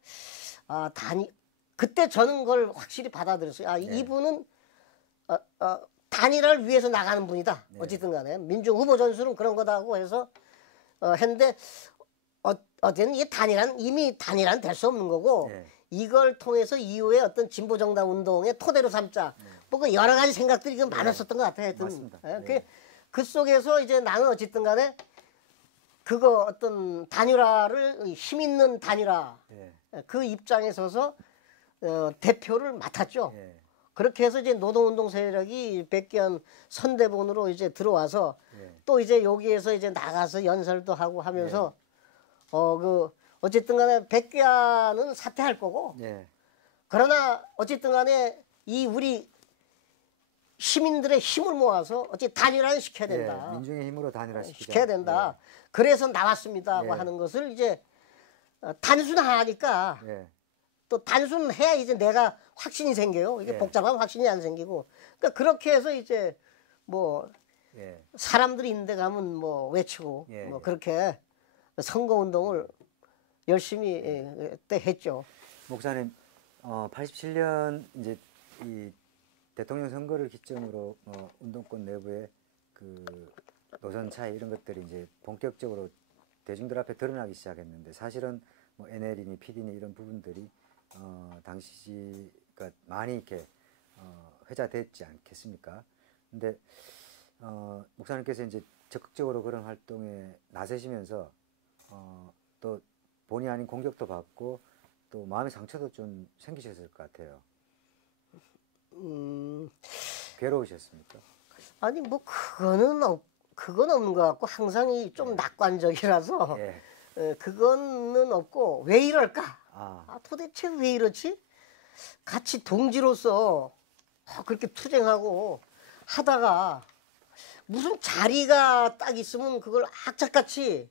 그때 저는 그걸 확실히 받아들였어요. 이분은 단일화를 위해서 나가는 분이다. 어쨌든 간에 민중 후보 전술은 그런 거다 하고 해서 했는데 어쨌든 이게 이미 단일화는 될 수 없는 거고 예. 이걸 통해서 이후에 어떤 진보정당 운동의 토대로 삼자. 뭐 그 여러 가지 생각들이 좀 많았었던 것 같아요. 하여튼. 맞습니다. 그 속에서 이제 나는 어쨌든 간에 그거 어떤 단일화를 힘 있는 단일화 예. 그 입장에 서서 대표를 맡았죠. 예. 그렇게 해서 이제 노동운동 세력이 백기환 선대본으로 이제 들어와서 예. 또 이제 여기에서 이제 나가서 연설도 하고 하면서 어쨌든 간에 백기환은 사퇴할 거고 예. 그러나 어쨌든 간에 이 우리 시민들의 힘을 모아서 어쨌든 단일화를 시켜야 된다. 예. 민중의 힘으로 단일화시키자. 시켜야 된다. 그래서 나왔습니다. 예. 하는 것을 이제 단순하니까 예. 또 단순해야 이제 내가 확신이 생겨요. 이게 예. 복잡하면 확신이 안 생기고. 그러니까 그렇게 해서 이제 뭐 예. 사람들이 있는데 가면 뭐 외치고 예. 뭐 그렇게 선거 운동을 열심히 때 했죠. 목사님, 87년 이제 이 대통령 선거를 기점으로 운동권 내부의 그 노선 차이 이런 것들이 이제 본격적으로 대중들 앞에 드러나기 시작했는데 사실은 뭐 NL이니 PD니 이런 부분들이 당시가 많이 이렇게 회자됐지 않겠습니까? 근데 목사님께서 이제 적극적으로 그런 활동에 나서시면서 또 본의 아닌 공격도 받고 또 마음의 상처도 좀 생기셨을 것 같아요. 괴로우셨습니까? 아니 뭐 그건 없는 것 같고 항상 좀 낙관적이라서 예. 그거는 없고 왜 이럴까? 도대체 왜 이렇지? 같이 동지로서 그렇게 투쟁하고 하다가 무슨 자리가 딱 있으면 그걸 악착같이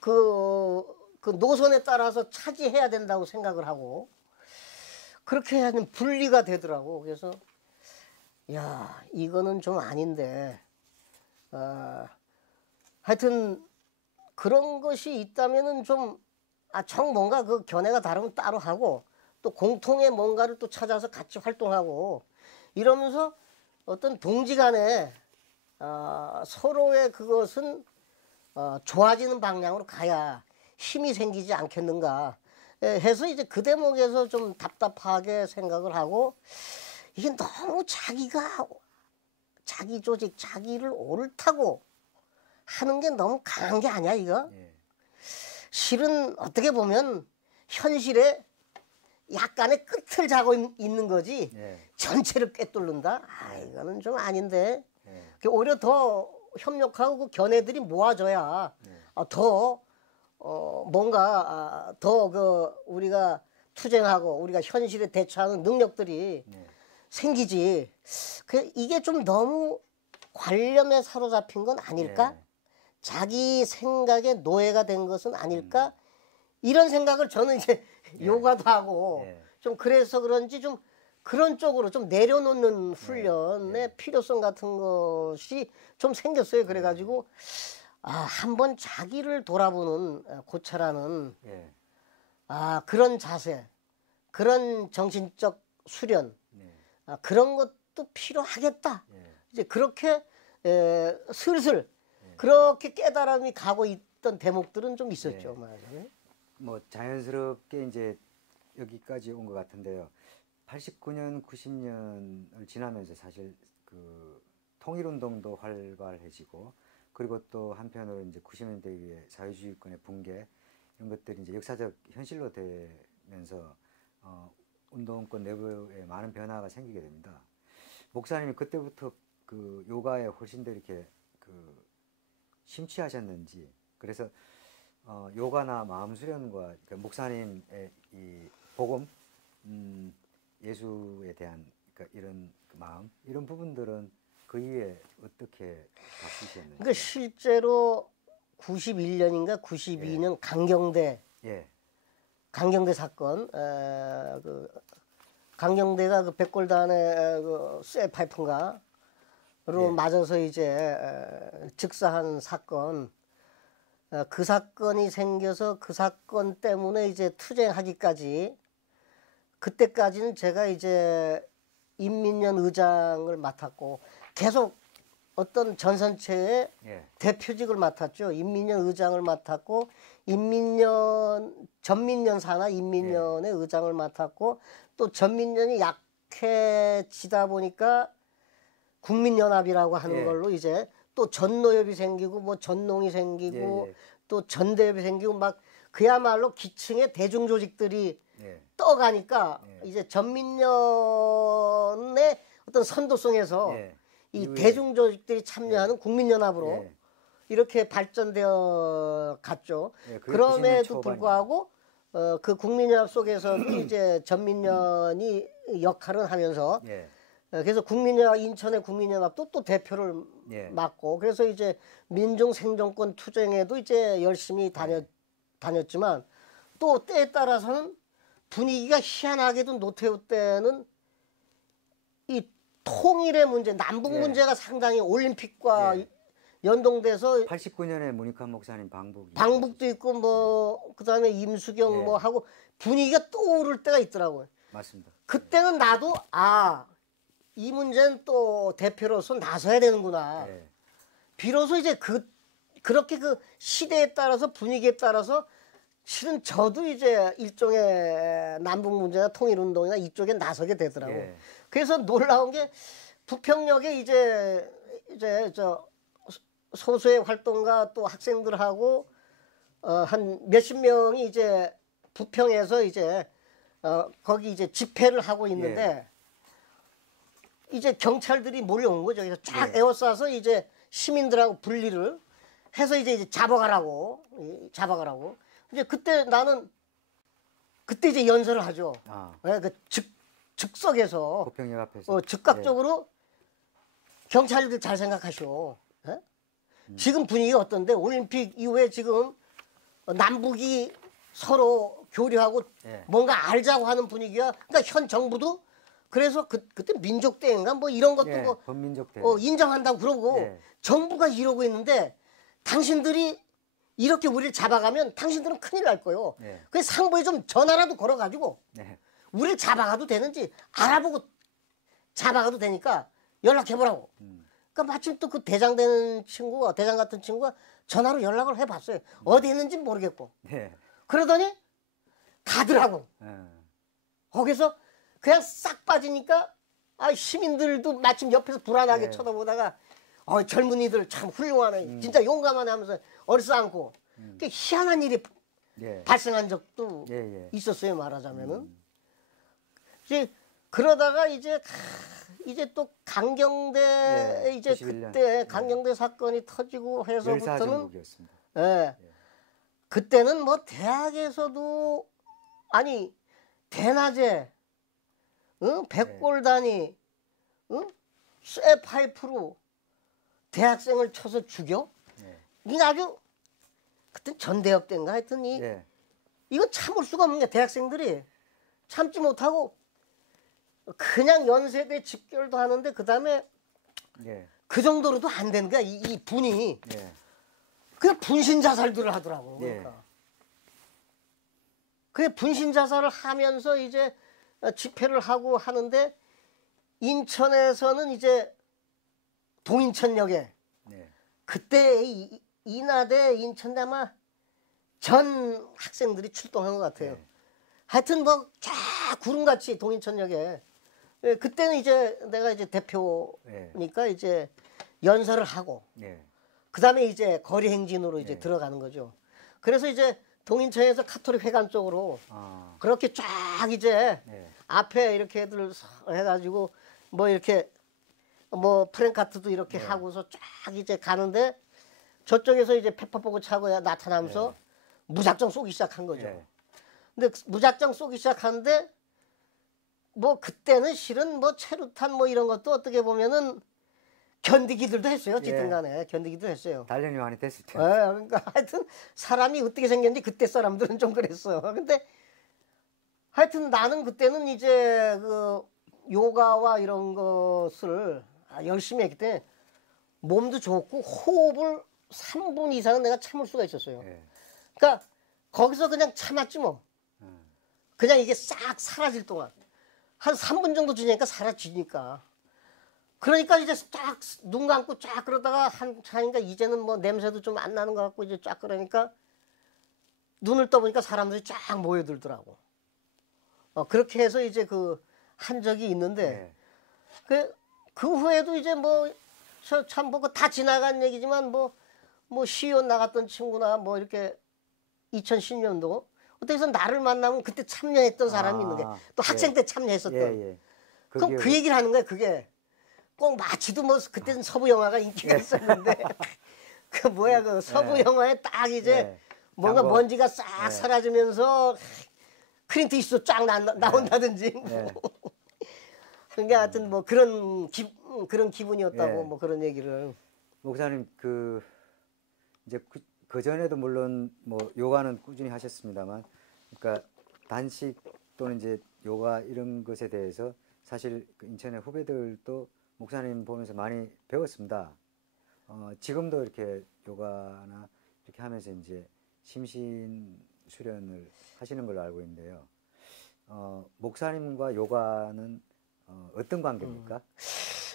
그 노선에 따라서 차지해야 된다고 생각을 하고 그렇게 하면 분리가 되더라고. 그래서 야 이거는 좀 아닌데 하여튼 그런 것이 있다면은 좀 뭔가 그 견해가 다르면 따로 하고 또 공통의 뭔가를 또 찾아서 같이 활동하고 이러면서 어떤 동지 간에 서로의 그것은 좋아지는 방향으로 가야 힘이 생기지 않겠는가 해서 이제 그 대목에서 좀 답답하게 생각을 하고 이게 너무 자기 조직, 자기를 옳다고 하는 게 너무 강한 게 아니야, 이거? 예. 실은 어떻게 보면 현실에 약간의 끝을 자고 있는 거지 예. 전체를 꿰뚫는다? 이거는 좀 아닌데 예. 오히려 더 협력하고 그 견해들이 모아져야 더 뭔가 더 우리가 투쟁하고 우리가 현실에 대처하는 능력들이 생기지. 이게 좀 너무 관념에 사로잡힌 건 아닐까? 자기 생각에 노예가 된 것은 아닐까? 이런 생각을 저는 이제 요가도 하고 좀 그래서 그런지 좀 그런 쪽으로 좀 내려놓는 훈련의 필요성 같은 것이 좀 생겼어요. 그래가지고 한번 자기를 돌아보는 고찰하는 그런 자세, 그런 정신적 수련 그런 또 필요하겠다. 예. 이제 그렇게 슬슬 그렇게 깨달음이 가고 있던 대목들은 좀 있었죠. 예. 말하자면. 뭐 자연스럽게 이제 여기까지 온 것 같은데요. 89년, 90년을 지나면서 사실 그 통일운동도 활발해지고, 그리고 또 한편으로 이제 90년대 이후에 사회주의권의 붕괴, 이런 것들이 이제 역사적 현실로 되면서 운동권 내부에 많은 변화가 생기게 됩니다. 목사님이 그때부터 그 요가에 훨씬 더 이렇게 그 심취하셨는지, 그래서 요가나 마음 수련과 그러니까 목사님의 이 복음, 예수에 대한 그러니까 이런 그 마음, 이런 부분들은 그 이후에 어떻게 바뀌셨는지. 그러니까 실제로 91년인가 92년 예. 강경대 사건, 강경대가 그 백골단의 그 쇠파이프인가로 예. 맞아서 이제 즉사한 사건, 그 사건이 생겨서 그 사건 때문에 이제 투쟁하기까지, 그때까지는 제가 이제 인민연 의장을 맡았고 계속 어떤 전선체의 예. 대표직을 맡았죠. 인민연 의장을 맡았고 전민연 산하 인민연의 의장을 맡았고, 또 전민연이 약해지다 보니까 국민연합이라고 하는 예. 걸로 이제 또 전노협이 생기고 뭐 전농이 생기고 예, 예. 또 전대협이 생기고 막 그야말로 기층의 대중조직들이 예. 떠가니까 예. 이제 전민연의 어떤 선도성에서 예. 이 이후에 대중조직들이 참여하는 국민연합으로 예. 이렇게 발전되어 갔죠. 예, 그게 90년 그럼에도 초반이에요. 불구하고 그 국민연합 속에서도 이제 전민연이 역할을 하면서 예. 그래서 국민연합, 인천의 국민연합도 또 대표를 예. 맡고, 그래서 이제 민중생존권 투쟁에도 이제 열심히 다녔지만, 또 때에 따라서는 분위기가 희한하게도 노태우 때는 이 통일의 문제, 남북 예. 문제가 상당히 올림픽과 예. 연동돼서 89년에 문익환 목사님 방북이 방북도 있고 뭐 그다음에 임수경 예. 뭐 하고 분위기가 또 오를 때가 있더라고요. 맞습니다. 그때는 나도 이 문제는 또 대표로서 나서야 되는구나. 예. 비로소 이제 그렇게 그 시대에 따라서 분위기에 따라서 실은 저도 이제 일종의 남북 문제나 통일 운동이나 이쪽에 나서게 되더라고. 예. 그래서 놀라운 게 부평역에 이제 저 소수의 활동가 또 학생들하고 한 몇십 명이 이제 부평에서 이제 거기 이제 집회를 하고 있는데 이제 경찰들이 몰려온 거죠. 그래서 쫙 에워싸서 이제 시민들하고 분리를 해서 이제 잡아가라고. 이제 그때 나는 그때 이제 연설을 하죠. 그 즉석에서 부평역 앞에서 즉각적으로 경찰들 잘 생각하시오. 예? 지금 분위기가 어떤데 올림픽 이후에 지금 남북이 서로 교류하고 예. 뭔가 알자고 하는 분위기야. 그러니까 현 정부도 그래서 그때 민족대회인가 뭐 이런 것도 예. 뭐 범민족 대회. 인정한다고 그러고 예. 정부가 이러고 있는데 당신들이 이렇게 우리를 잡아가면 당신들은 큰일 날 거예요. 예. 그래서 상부에 좀 전화라도 걸어가지고 예. 우리를 잡아가도 되는지 알아보고 잡아가도 되니까 연락해보라고. 그러니까 마침 또 그 대장 같은 친구가 전화로 연락을 해봤어요. 어디 있는지 모르겠고. 예. 그러더니 가더라고. 예. 거기서 그냥 싹 빠지니까 시민들도 마침 옆에서 불안하게 예. 쳐다보다가 젊은이들 참 훌륭하네. 진짜 용감하네 하면서 어리싸않고. 그 희한한 일이 예. 발생한 적도 예. 있었어요, 말하자면은. 이제 그러다가 이제 또 강경대 예, 이제 91년. 그때 강경대 사건이 터지고 해서부터는 열사정국이었습니다. 그때는 뭐 대학에서도 대낮에 백골단이 쇠파이프로 대학생을 쳐서 죽여? 예. 이게 아주 그때 전대협 때인가 하여튼 예. 이거 참을 수가 없는 게 대학생들이 참지 못하고 그냥 연세대 집결도 하는데 그다음에 예. 그 정도로도 안 되는 거야. 이 분이 예. 그냥 분신 자살들을 하더라고. 예. 그러니까. 그게 분신 자살을 하면서 이제 집회를 하고 하는데 인천에서는 이제 동인천역에 네. 그때 인하대 인천대 아마 전 학생들이 출동한 것 같아요. 네. 하여튼 뭐 쫙 구름같이 동인천역에 예, 그때는 이제 내가 이제 대표니까 네. 이제 연설을 하고 네. 그다음에 이제 거리 행진으로 이제 네. 들어가는 거죠. 그래서 이제 동인천에서 카톨릭 회관 쪽으로 아, 그렇게 쫙 이제 네. 앞에 이렇게 애들 해가지고 뭐 이렇게 뭐 프랭카트도 이렇게 네. 하고서 쫙 이제 가는데 저쪽에서 이제 페퍼보고 차고 나타나면서 네. 무작정 쏘기 시작한 거죠. 네. 근데 무작정 쏘기 시작하는데 뭐 그때는 실은 뭐 체류탄 뭐 이런 것도 어떻게 보면은 견디기들도 했어요. 어쨌든 예. 간에 견디기도 했어요. 단련이 많이 됐을 예, 때. 그러니까 하여튼 사람이 어떻게 생겼는지 그때 사람들은 좀 그랬어요. 근데 하여튼 나는 그때는 이제 그 요가와 이런 것을 열심히 했기 때문에 몸도 좋고 호흡을 3분 이상은 내가 참을 수가 있었어요. 예. 그러니까 거기서 그냥 참았지 뭐. 그냥 이게 싹 사라질 동안 한 3분 정도 지나니까 사라지니까. 그러니까 이제 쫙 눈 감고 쫙 그러다가 한 차니까 이제는 뭐 냄새도 좀 안 나는 것 같고 이제 쫙 그러니까 눈을 떠보니까 사람들이 쫙 모여들더라고. 그렇게 해서 이제 그 한 적이 있는데 네. 그 후에도 이제 뭐 참 보고 다 지나간 얘기지만 뭐 시연 나갔던 친구나 뭐 이렇게 2010년도 어떻게서 나를 만나면 그때 참여했던 사람이 있는 게 또 학생 때 참여했었던. 예, 예. 그럼 그 얘기를 하는 거야. 그게 꼭 마치도 뭐 그때는 서부 영화가 인기가 있었는데 그 뭐야 그 서부 영화에 딱 이제 뭔가 장고. 먼지가 싹 사라지면서 크린트 이스트 쫙 나온다든지. 그러니까 하여튼 뭐 그런 기분이었다고 뭐 그런 얘기를. 목사님 그 이제 그 전에도 물론 뭐 요가는 꾸준히 하셨습니다만, 그러니까 단식 또는 이제 요가 이런 것에 대해서 사실 그 인천의 후배들도 목사님 보면서 많이 배웠습니다. 지금도 이렇게 요가나 이렇게 하면서 이제 심신 수련을 하시는 걸로 알고 있는데요. 목사님과 요가는 어떤 관계입니까?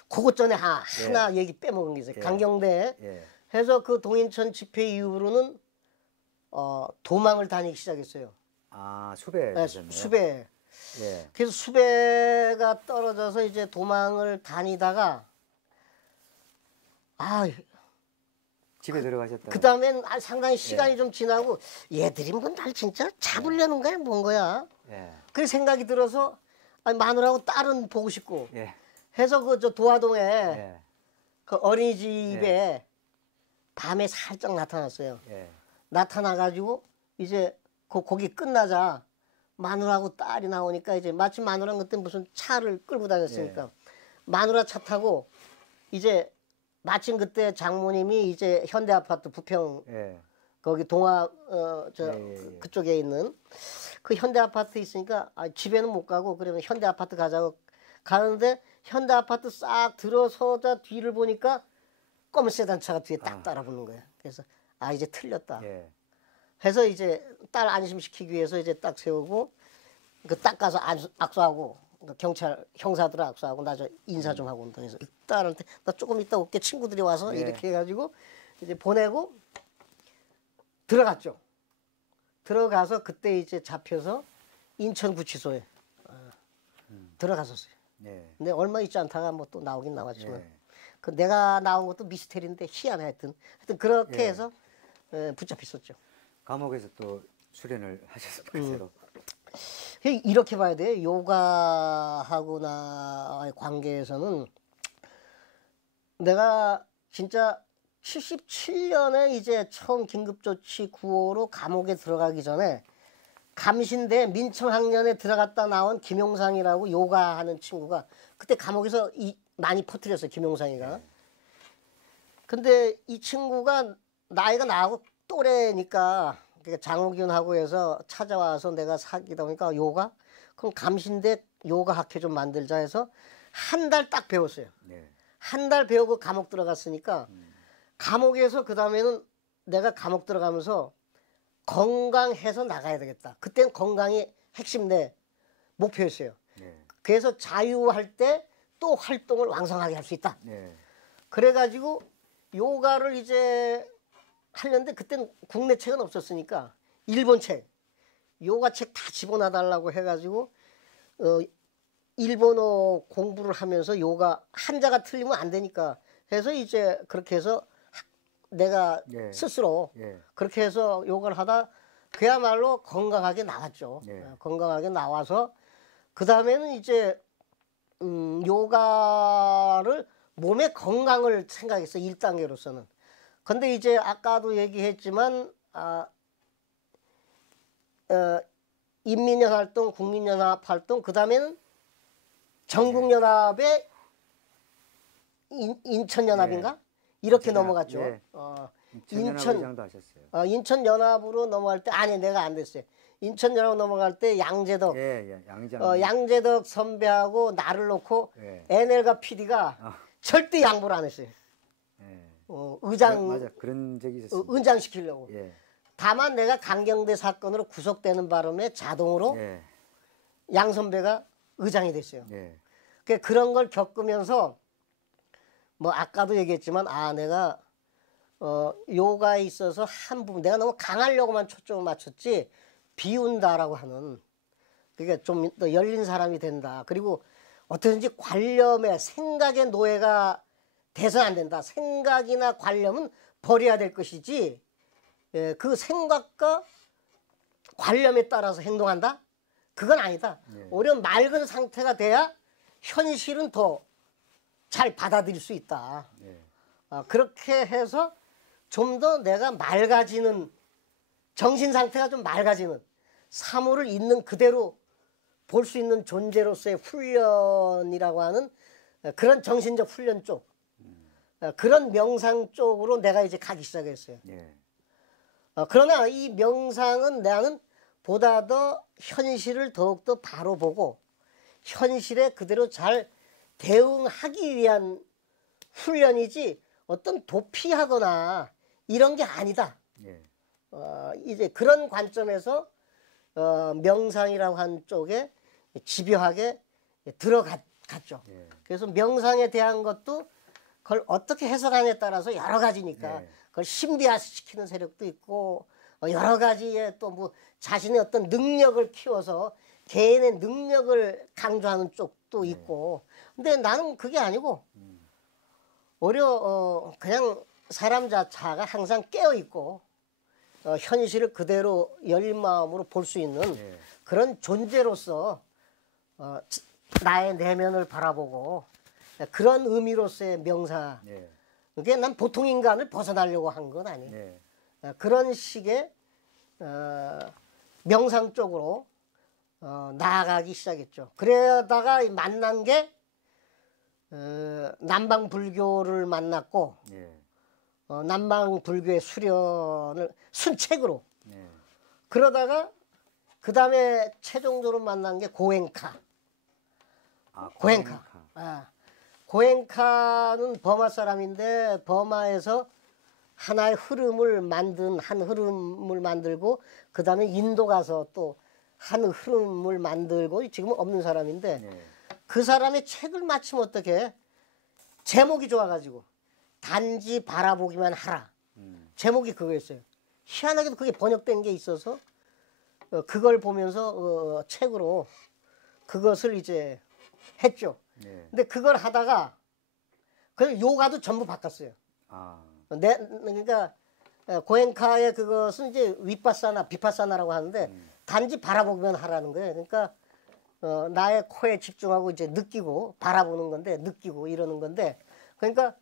그것 전에 하나 얘기 빼먹은 게 있어요. 강경대 해서 그 동인천 집회 이후로는 도망을 다니기 시작했어요. 아, 수배 네, 되셨네요. 수배. 예. 그래서 수배가 떨어져서 이제 도망을 다니다가 집에 들어가셨다. 그 다음엔 상당히 시간이 좀 지나고 얘들이 뭐 날 진짜 잡으려는 거야 뭔 거야. 그 생각이 들어서 마누라하고 딸은 보고 싶고 해서 그 저 도화동에 그 어린이집에 밤에 살짝 나타났어요. 나타나가지고 이제 거기 끝나자 마누라하고 딸이 나오니까 이제 마침 마누라는 그때 무슨 차를 끌고 다녔으니까 마누라 차 타고 이제 마침 그때 장모님이 이제 현대아파트 부평 거기 동화 그쪽에 있는 그 현대아파트 있으니까 집에는 못 가고 그러면 현대아파트 가자고 가는데 현대아파트 싹 들어서자 뒤를 보니까 검은 세단차가 뒤에 딱 따라붙는 거야. 그래서 이제 틀렸다. 해서 이제 딸 안심시키기 위해서 이제 딱 세우고 그 딱 가서 악수하고 경찰 형사들 악수하고 나 저 인사 좀 하고 온다. 그래서 딸한테 나 조금 이따 올게 친구들이 와서 이렇게 해가지고 이제 보내고 들어갔죠. 들어가서 그때 이제 잡혀서 인천구치소에 들어갔었어요. 근데 얼마 있지 않다가 뭐 또 나오긴 나왔지만 그 내가 나온 것도 미스테리인데 희한해 하여튼 그렇게 해서 붙잡혔었죠. 감옥에서 또 수련을 하셨을 것으로. 이렇게 봐야 돼요. 요가하고 나의 관계에서는 내가 진짜 77년에 이제 처음 긴급조치 9호로 감옥에 들어가기 전에 감신대 민청학년에 들어갔다 나온 김용상이라고 요가하는 친구가 그때 감옥에서 많이 퍼뜨렸어요. 김용상이가. 근데 이 친구가 나이가 나하고 또래니까 그러니까 장호균하고 해서 찾아와서 내가 사귀다 보니까 요가? 그럼 감신대 요가 학회 좀 만들자 해서 한 달 딱 배웠어요. 한 달 배우고 감옥 들어갔으니까 감옥에서 그 다음에는 내가 감옥 들어가면서 건강해서 나가야 되겠다. 그때는 건강이 핵심 내 목표였어요. 그래서 자유할 때 또 활동을 왕성하게 할 수 있다. 예. 그래가지고 요가를 이제 하려는데 그때는 국내 책은 없었으니까 일본 책, 요가 책 다 집어넣어달라고 해가지고 일본어 공부를 하면서 요가 한자가 틀리면 안 되니까 해서 이제 그렇게 해서 내가 예. 스스로 예. 그렇게 해서 요가를 하다 그야말로 건강하게 나왔죠. 예. 건강하게 나와서 그 다음에는 이제 요가를 몸의 건강을 생각했어. 1단계로서는. 근데 이제 아까도 얘기했지만 인민연합활동, 국민연합활동, 그 다음에는 전국연합의 인천연합인가? 이렇게 넘어갔죠. 예. 인천 인천연합의장도 하셨어요. 인천연합으로 넘어갈 때 아니 내가 안 됐어요. 인천연합 넘어갈 때 양재덕 예, 양장. 양재덕 선배하고 나를 놓고 예. NL과 PD가 절대 양보를 안 했어요. 예. 의장 맞아. 그런 적이 있었습니다. 은장시키려고. 예. 다만 내가 강경대 사건으로 구속되는 바람에 자동으로 예. 양 선배가 의장이 됐어요. 예. 그런 걸 겪으면서 뭐 아까도 얘기했지만 내가 요가에 있어서 한 부분 내가 너무 강하려고만 초점을 맞췄지 비운다라고 하는 그게 좀 더 열린 사람이 된다. 그리고 어떻게든지 관념에 생각의 노예가 돼서 안 된다. 생각이나 관념은 버려야 될 것이지 그 생각과 관념에 따라서 행동한다? 그건 아니다. 오히려 맑은 상태가 돼야 현실은 더 잘 받아들일 수 있다. 그렇게 해서 좀 더 내가 맑아지는 정신 상태가 좀 맑아지는 사물을 있는 그대로 볼 수 있는 존재로서의 훈련이라고 하는 그런 정신적 훈련 쪽 그런 명상 쪽으로 내가 이제 가기 시작했어요. 예. 그러나 이 명상은 나는 보다 더 현실을 더욱더 바로 보고 현실에 그대로 잘 대응하기 위한 훈련이지 어떤 도피하거나 이런 게 아니다. 예. 이제 그런 관점에서 명상이라고 한 쪽에 집요하게 들어갔죠. 예. 그래서 명상에 대한 것도 그걸 어떻게 해석하냐에 따라서 여러 가지니까 예. 그걸 신비화시키는 세력도 있고 여러 가지의 또 뭐 자신의 어떤 능력을 키워서 개인의 능력을 강조하는 쪽도 있고 근데 나는 그게 아니고 오히려 그냥 사람 자체가 항상 깨어 있고 현실을 그대로 열린 마음으로 볼 수 있는 그런 존재로서 나의 내면을 바라보고 그런 의미로서의 명상. 그게 난 보통 인간을 벗어나려고 한 건 아니에요. 그런 식의 명상 쪽으로 나아가기 시작했죠. 그러다가 만난 게 남방 불교를 만났고 남방 불교의 수련을 순책으로 그러다가 그 다음에 최종적으로 만난 게 고엔카. 고엔카. 고엔카는 버마 사람인데 버마에서 하나의 흐름을 만든 한 흐름을 만들고 그 다음에 인도 가서 또 한 흐름을 만들고 지금은 없는 사람인데 그 사람의 책을 마침 어떻게 제목이 좋아가지고 단지 바라보기만 하라. 제목이 그거였어요. 희한하게도 그게 번역된 게 있어서 그걸 보면서 책으로 그것을 이제 했죠. 근데 그걸 하다가 그 요가도 전부 바꿨어요. 그러니까 고엔카의 그것은 이제 위파사나 비파사나라고 하는데 단지 바라보기만 하라는 거예요. 그러니까 나의 코에 집중하고 이제 느끼고 바라보는 건데 느끼고 이러는 건데 그러니까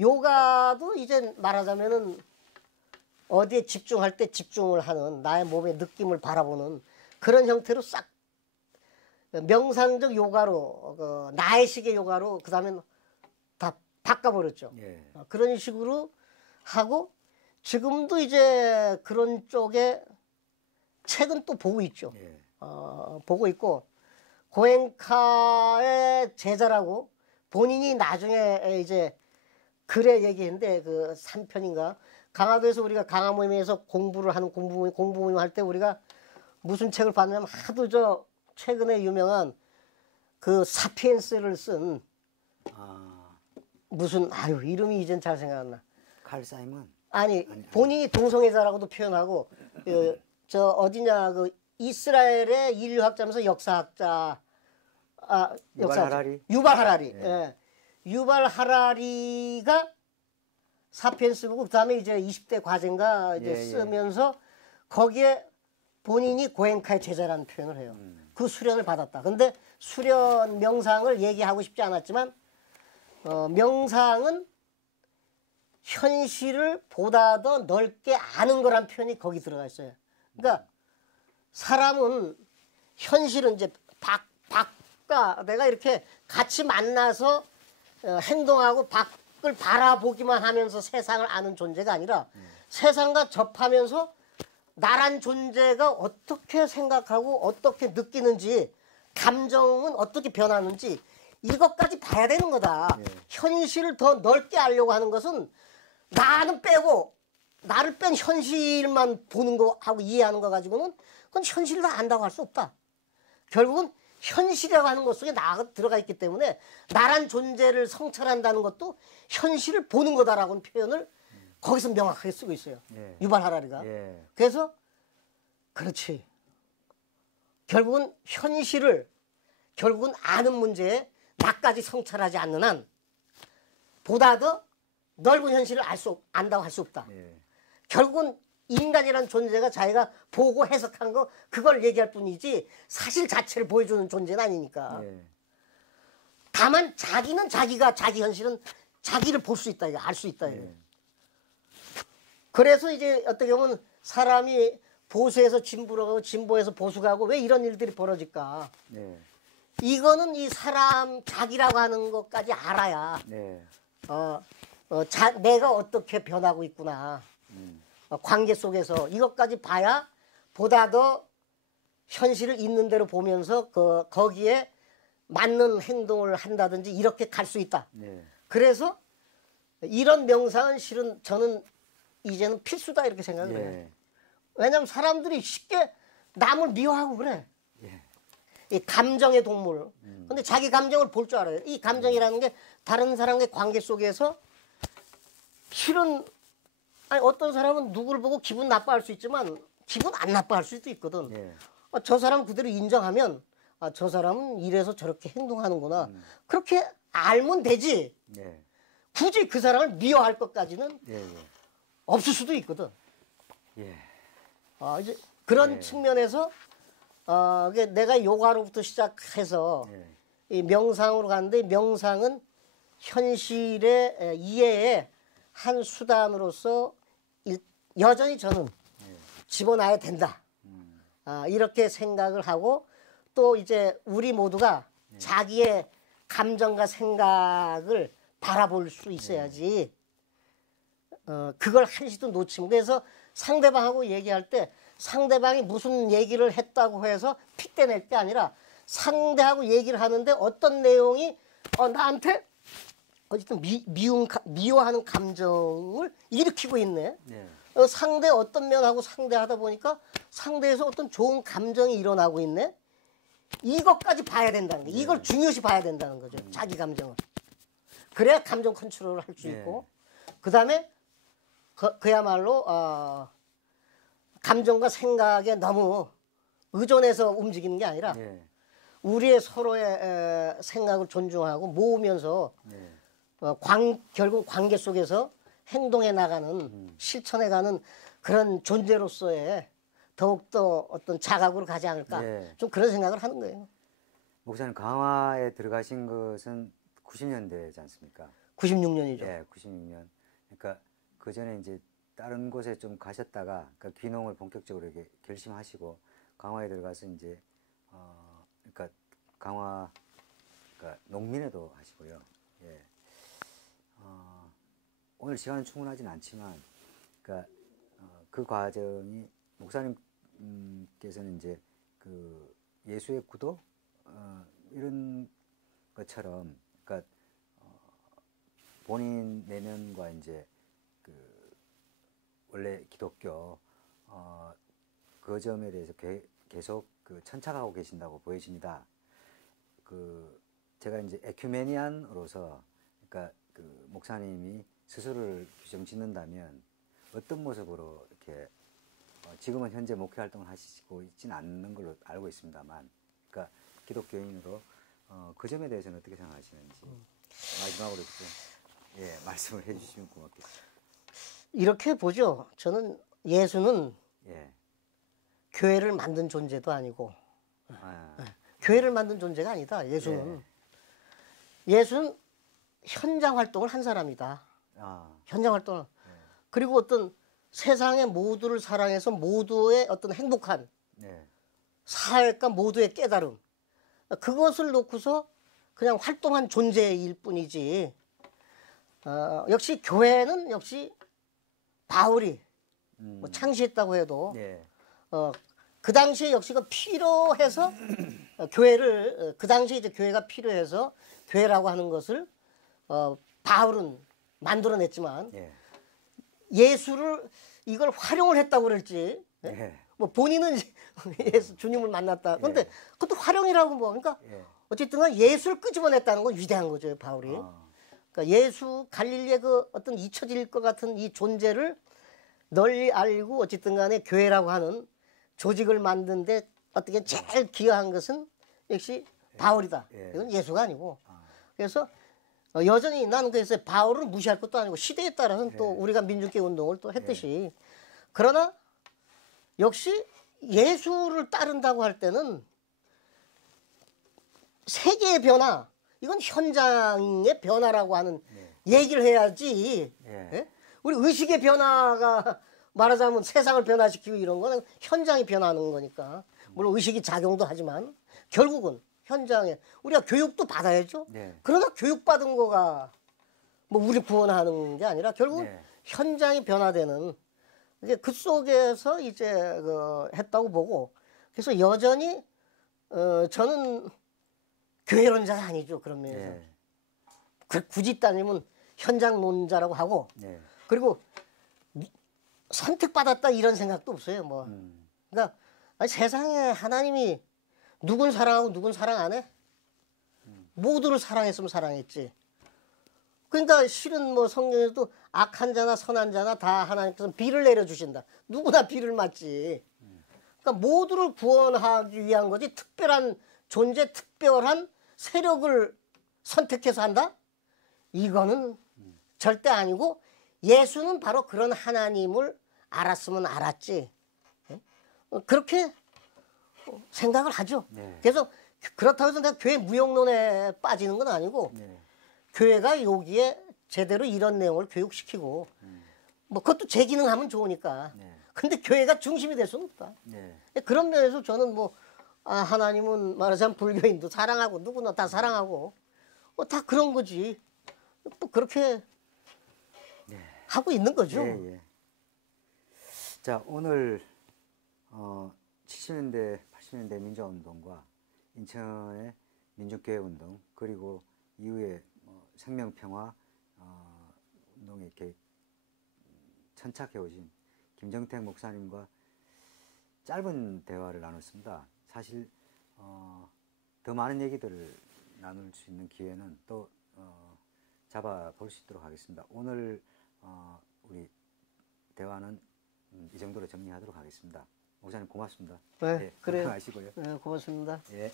요가도 이제 말하자면은 어디에 집중할 때 집중을 하는 나의 몸의 느낌을 바라보는 그런 형태로 싹 명상적 요가로 나의식의 요가로 그 다음에 다 바꿔버렸죠. 그런 식으로 하고 지금도 이제 그런 쪽에 책은 또 보고 있죠. 보고 있고 고엔카의 제자라고 본인이 나중에 이제 글에 얘기했는데 그 3편인가 강화도에서 우리가 강화 모임에서 공부를 하는 공부 모임 할 때 우리가 무슨 책을 봤냐면 하도 저 최근에 유명한 그 사피엔스를 쓴 아, 무슨 아유 이름이 이젠 잘 생각 안 나. 칼 사이먼. 아니 본인이 동성애자라고도 표현하고 저 어디냐 그 이스라엘의 인류학자면서 역사학자 유발 하라리? 유발 하라리. 예. 예. 유발 하라리가 사피엔스 보고 그다음에 이제 20대 과제인가 이제 예, 예. 쓰면서 거기에 본인이 고엔카의 제자라는 표현을 해요. 그 수련을 받았다. 근데 수련 명상을 얘기하고 싶지 않았지만 명상은 현실을 보다 더 넓게 아는 거란 표현이 거기 들어가 있어요. 그러니까 사람은 현실은 이제 밖과 내가 이렇게 같이 만나서 행동하고 밖을 바라보기만 하면서 세상을 아는 존재가 아니라 세상과 접하면서 나란 존재가 어떻게 생각하고 어떻게 느끼는지 감정은 어떻게 변하는지 이것까지 봐야 되는 거다. 예. 현실을 더 넓게 알려고 하는 것은 나는 빼고 나를 뺀 현실만 보는 거하고 이해하는 거 가지고는 그건 현실을 다 안다고 할 수 없다. 결국은 현실이라고 하는 것 속에 나가 들어가 있기 때문에 나란 존재를 성찰한다는 것도 현실을 보는 거다라고는 표현을 거기서 명확하게 쓰고 있어요. 예. 유발 하라리가. 예. 그래서 그렇지. 결국은 현실을 결국은 아는 문제에 나까지 성찰하지 않는 한 보다 더 넓은 현실을 안다고 할 수 없다. 예. 결국은 인간이라는 존재가 자기가 보고 해석한 거 그걸 얘기할 뿐이지 사실 자체를 보여주는 존재는 아니니까. 예. 다만 자기는 자기가 자기 현실은 자기를 볼 수 있다 이거 알 수 있다 이거. 예. 그래서 이제 어떻게 보면 사람이 보수에서 진보로 가고 진보에서 보수 가고 왜 이런 일들이 벌어질까? 예. 이거는 이 사람 자기라고 하는 것까지 알아야 예. 내가 어떻게 변하고 있구나. 관계 속에서 이것까지 봐야 보다 더 현실을 있는 대로 보면서 거기에 맞는 행동을 한다든지 이렇게 갈 수 있다. 예. 그래서 이런 명상은 실은 저는 이제는 필수다 이렇게 생각을 해요. 예. 왜냐하면 사람들이 쉽게 남을 미워하고 그래. 예. 이 감정의 동물. 근데 자기 감정을 볼 줄 알아요. 이 감정이라는 게 다른 사람과의 관계 속에서 실은 아니 어떤 사람은 누구를 보고 기분 나빠할 수 있지만 기분 안 나빠할 수도 있거든. 예. 저 사람 그대로 인정하면 저 사람은 이래서 저렇게 행동하는구나. 그렇게 알면 되지. 예. 굳이 그 사람을 미워할 것까지는 예. 예. 없을 수도 있거든. 예. 이제 그런 네. 측면에서 이게 내가 요가로부터 시작해서 예. 이 명상으로 갔는데 명상은 현실의 이해의 한 수단으로서 여전히 저는 집어넣어야 된다. 이렇게 생각을 하고 또 이제 우리 모두가 자기의 감정과 생각을 바라볼 수 있어야지. 그걸 한시도 놓치면 그래서 상대방하고 얘기할 때 상대방이 무슨 얘기를 했다고 해서 픽대낼 게 아니라 상대하고 얘기를 하는데 어떤 내용이 나한테 어쨌든 미워하는 감정을 일으키고 있네. 예. 상대 어떤 면하고 상대하다 보니까 상대에서 어떤 좋은 감정이 일어나고 있네. 이것까지 봐야 된다는 거. 이걸 중요시 봐야 된다는 거죠. 자기 감정을. 그래야 감정 컨트롤을 할 수 있고. 그다음에 그야말로 감정과 생각에 너무 의존해서 움직이는 게 아니라 예. 우리의 서로의 생각을 존중하고 모으면서 예. 결국 관계 속에서 행동해 나가는 실천해 가는 그런 존재로서의 더욱더 어떤 자각으로 가지 않을까 예. 좀 그런 생각을 하는 거예요. 목사님 강화에 들어가신 것은 90년대지 않습니까? 96년이죠. 예, 96년. 그러니까 그 전에 이제 다른 곳에 좀 가셨다가 그러니까 귀농을 본격적으로 이렇게 결심하시고 강화에 들어가서 이제 그러니까 강화 그러니까 농민회도 하시고요. 예. 오늘 시간은 충분하진 않지만 그러니까 그 과정이 목사님께서는 이제 그 예수의 구도 이런 것처럼 그러니까 본인 내면과 이제 그 원래 기독교 그 점에 대해서 계속 그 천착하고 계신다고 보여집니다. 그 제가 이제 에큐메니안으로서 그러니까 그 목사님이 스스로를 규정 짓는다면 어떤 모습으로 이렇게 지금은 현재 목회 활동을 하시고 있지는 않는 걸로 알고 있습니다만, 그러니까 기독교인으로 그 점에 대해서는 어떻게 생각하시는지 마지막으로 좀 말씀을 해주시면 고맙겠습니다. 이렇게 보죠. 저는 예수는 예. 교회를 만든 존재도 아니고 아, 교회를 만든 존재가 아니다. 예수는 예수는 현장 활동을 한 사람이다. 아, 현장 활동을. 그리고 어떤 세상의 모두를 사랑해서 모두의 어떤 행복한 네. 사회과 모두의 깨달음, 그것을 놓고서 그냥 활동한 존재일 뿐이지. 역시 교회는 역시 바울이 뭐 창시했다고 해도 예. 그 당시에 역시가 필요해서 교회를 그 당시에 이제 교회가 필요해서 교회라고 하는 것을 바울은 만들어냈지만 예. 예수를 이걸 활용을 했다고 그럴지 예. 뭐 본인은 예수 주님을 만났다. 근데 그것도 활용이라고 뭐 그러니까 예. 어쨌든 간 예수를 끄집어냈다는 건 위대한 거죠, 바울이. 그러니까 예수 갈릴리의 그 어떤 잊혀질 것 같은 이 존재를 널리 알고 어쨌든 간에 교회라고 하는 조직을 만드는데 어떻게 제일 기여한 것은 역시 바울이다. 이건 예수가 아니고. 그래서 여전히 나는 그래서 바울을 무시할 것도 아니고 시대에 따라서는 또 우리가 민주주의 운동을 또 했듯이 그러나 역시 예수를 따른다고 할 때는 세계의 변화, 이건 현장의 변화라고 하는 얘기를 해야지. 예? 우리 의식의 변화가 말하자면 세상을 변화시키고 이런 거는 현장이 변하는 거니까. 물론 의식이 작용도 하지만 결국은 현장에 우리가 교육도 받아야죠. 그러나 교육받은 거가 뭐 우리 구원하는 게 아니라 결국은 현장이 변화되는 이제 그 속에서 이제 했다고 보고, 그래서 여전히 저는 교회론자가 아니죠, 그런 면에서. 굳이 따지면 현장론자라고 하고, 그리고 선택받았다 이런 생각도 없어요. 뭐, 그러니까 아니, 세상에 하나님이 누군 사랑하고 누군 사랑 안 해? 모두를 사랑했으면 사랑했지. 그러니까 실은 뭐 성경에도 악한 자나 선한 자나 다 하나님께서 비를 내려주신다. 누구나 비를 맞지. 그러니까 모두를 구원하기 위한 거지 특별한 존재, 특별한 세력을 선택해서 한다? 이거는 절대 아니고 예수는 바로 그런 하나님을 알았으면 알았지. 그렇게 생각을 하죠. 그래서 그렇다고 해서 내가 교회 무용론에 빠지는 건 아니고 교회가 여기에 제대로 이런 내용을 교육시키고 뭐 그것도 제 기능하면 좋으니까. 근데 교회가 중심이 될 수는 없다. 그런 면에서 저는 뭐 하나님은 말하자면 불교인도 사랑하고 누구나 다 사랑하고 다 그런 거지. 또 그렇게 하고 있는 거죠. 자, 오늘 70년대, 80년대 민주화운동과 인천의 민주교회 운동, 그리고 이후에 생명평화 운동에 이렇게 천착해 오신 김정택 목사님과 짧은 대화를 나눴습니다. 사실 더 많은 얘기들을 나눌 수 있는 기회는 또 잡아볼 수 있도록 하겠습니다. 오늘 우리 대화는 이 정도로 정리하도록 하겠습니다. 목사님 고맙습니다. 네, 그래요. 건강하시고요. 네, 고맙습니다. 예.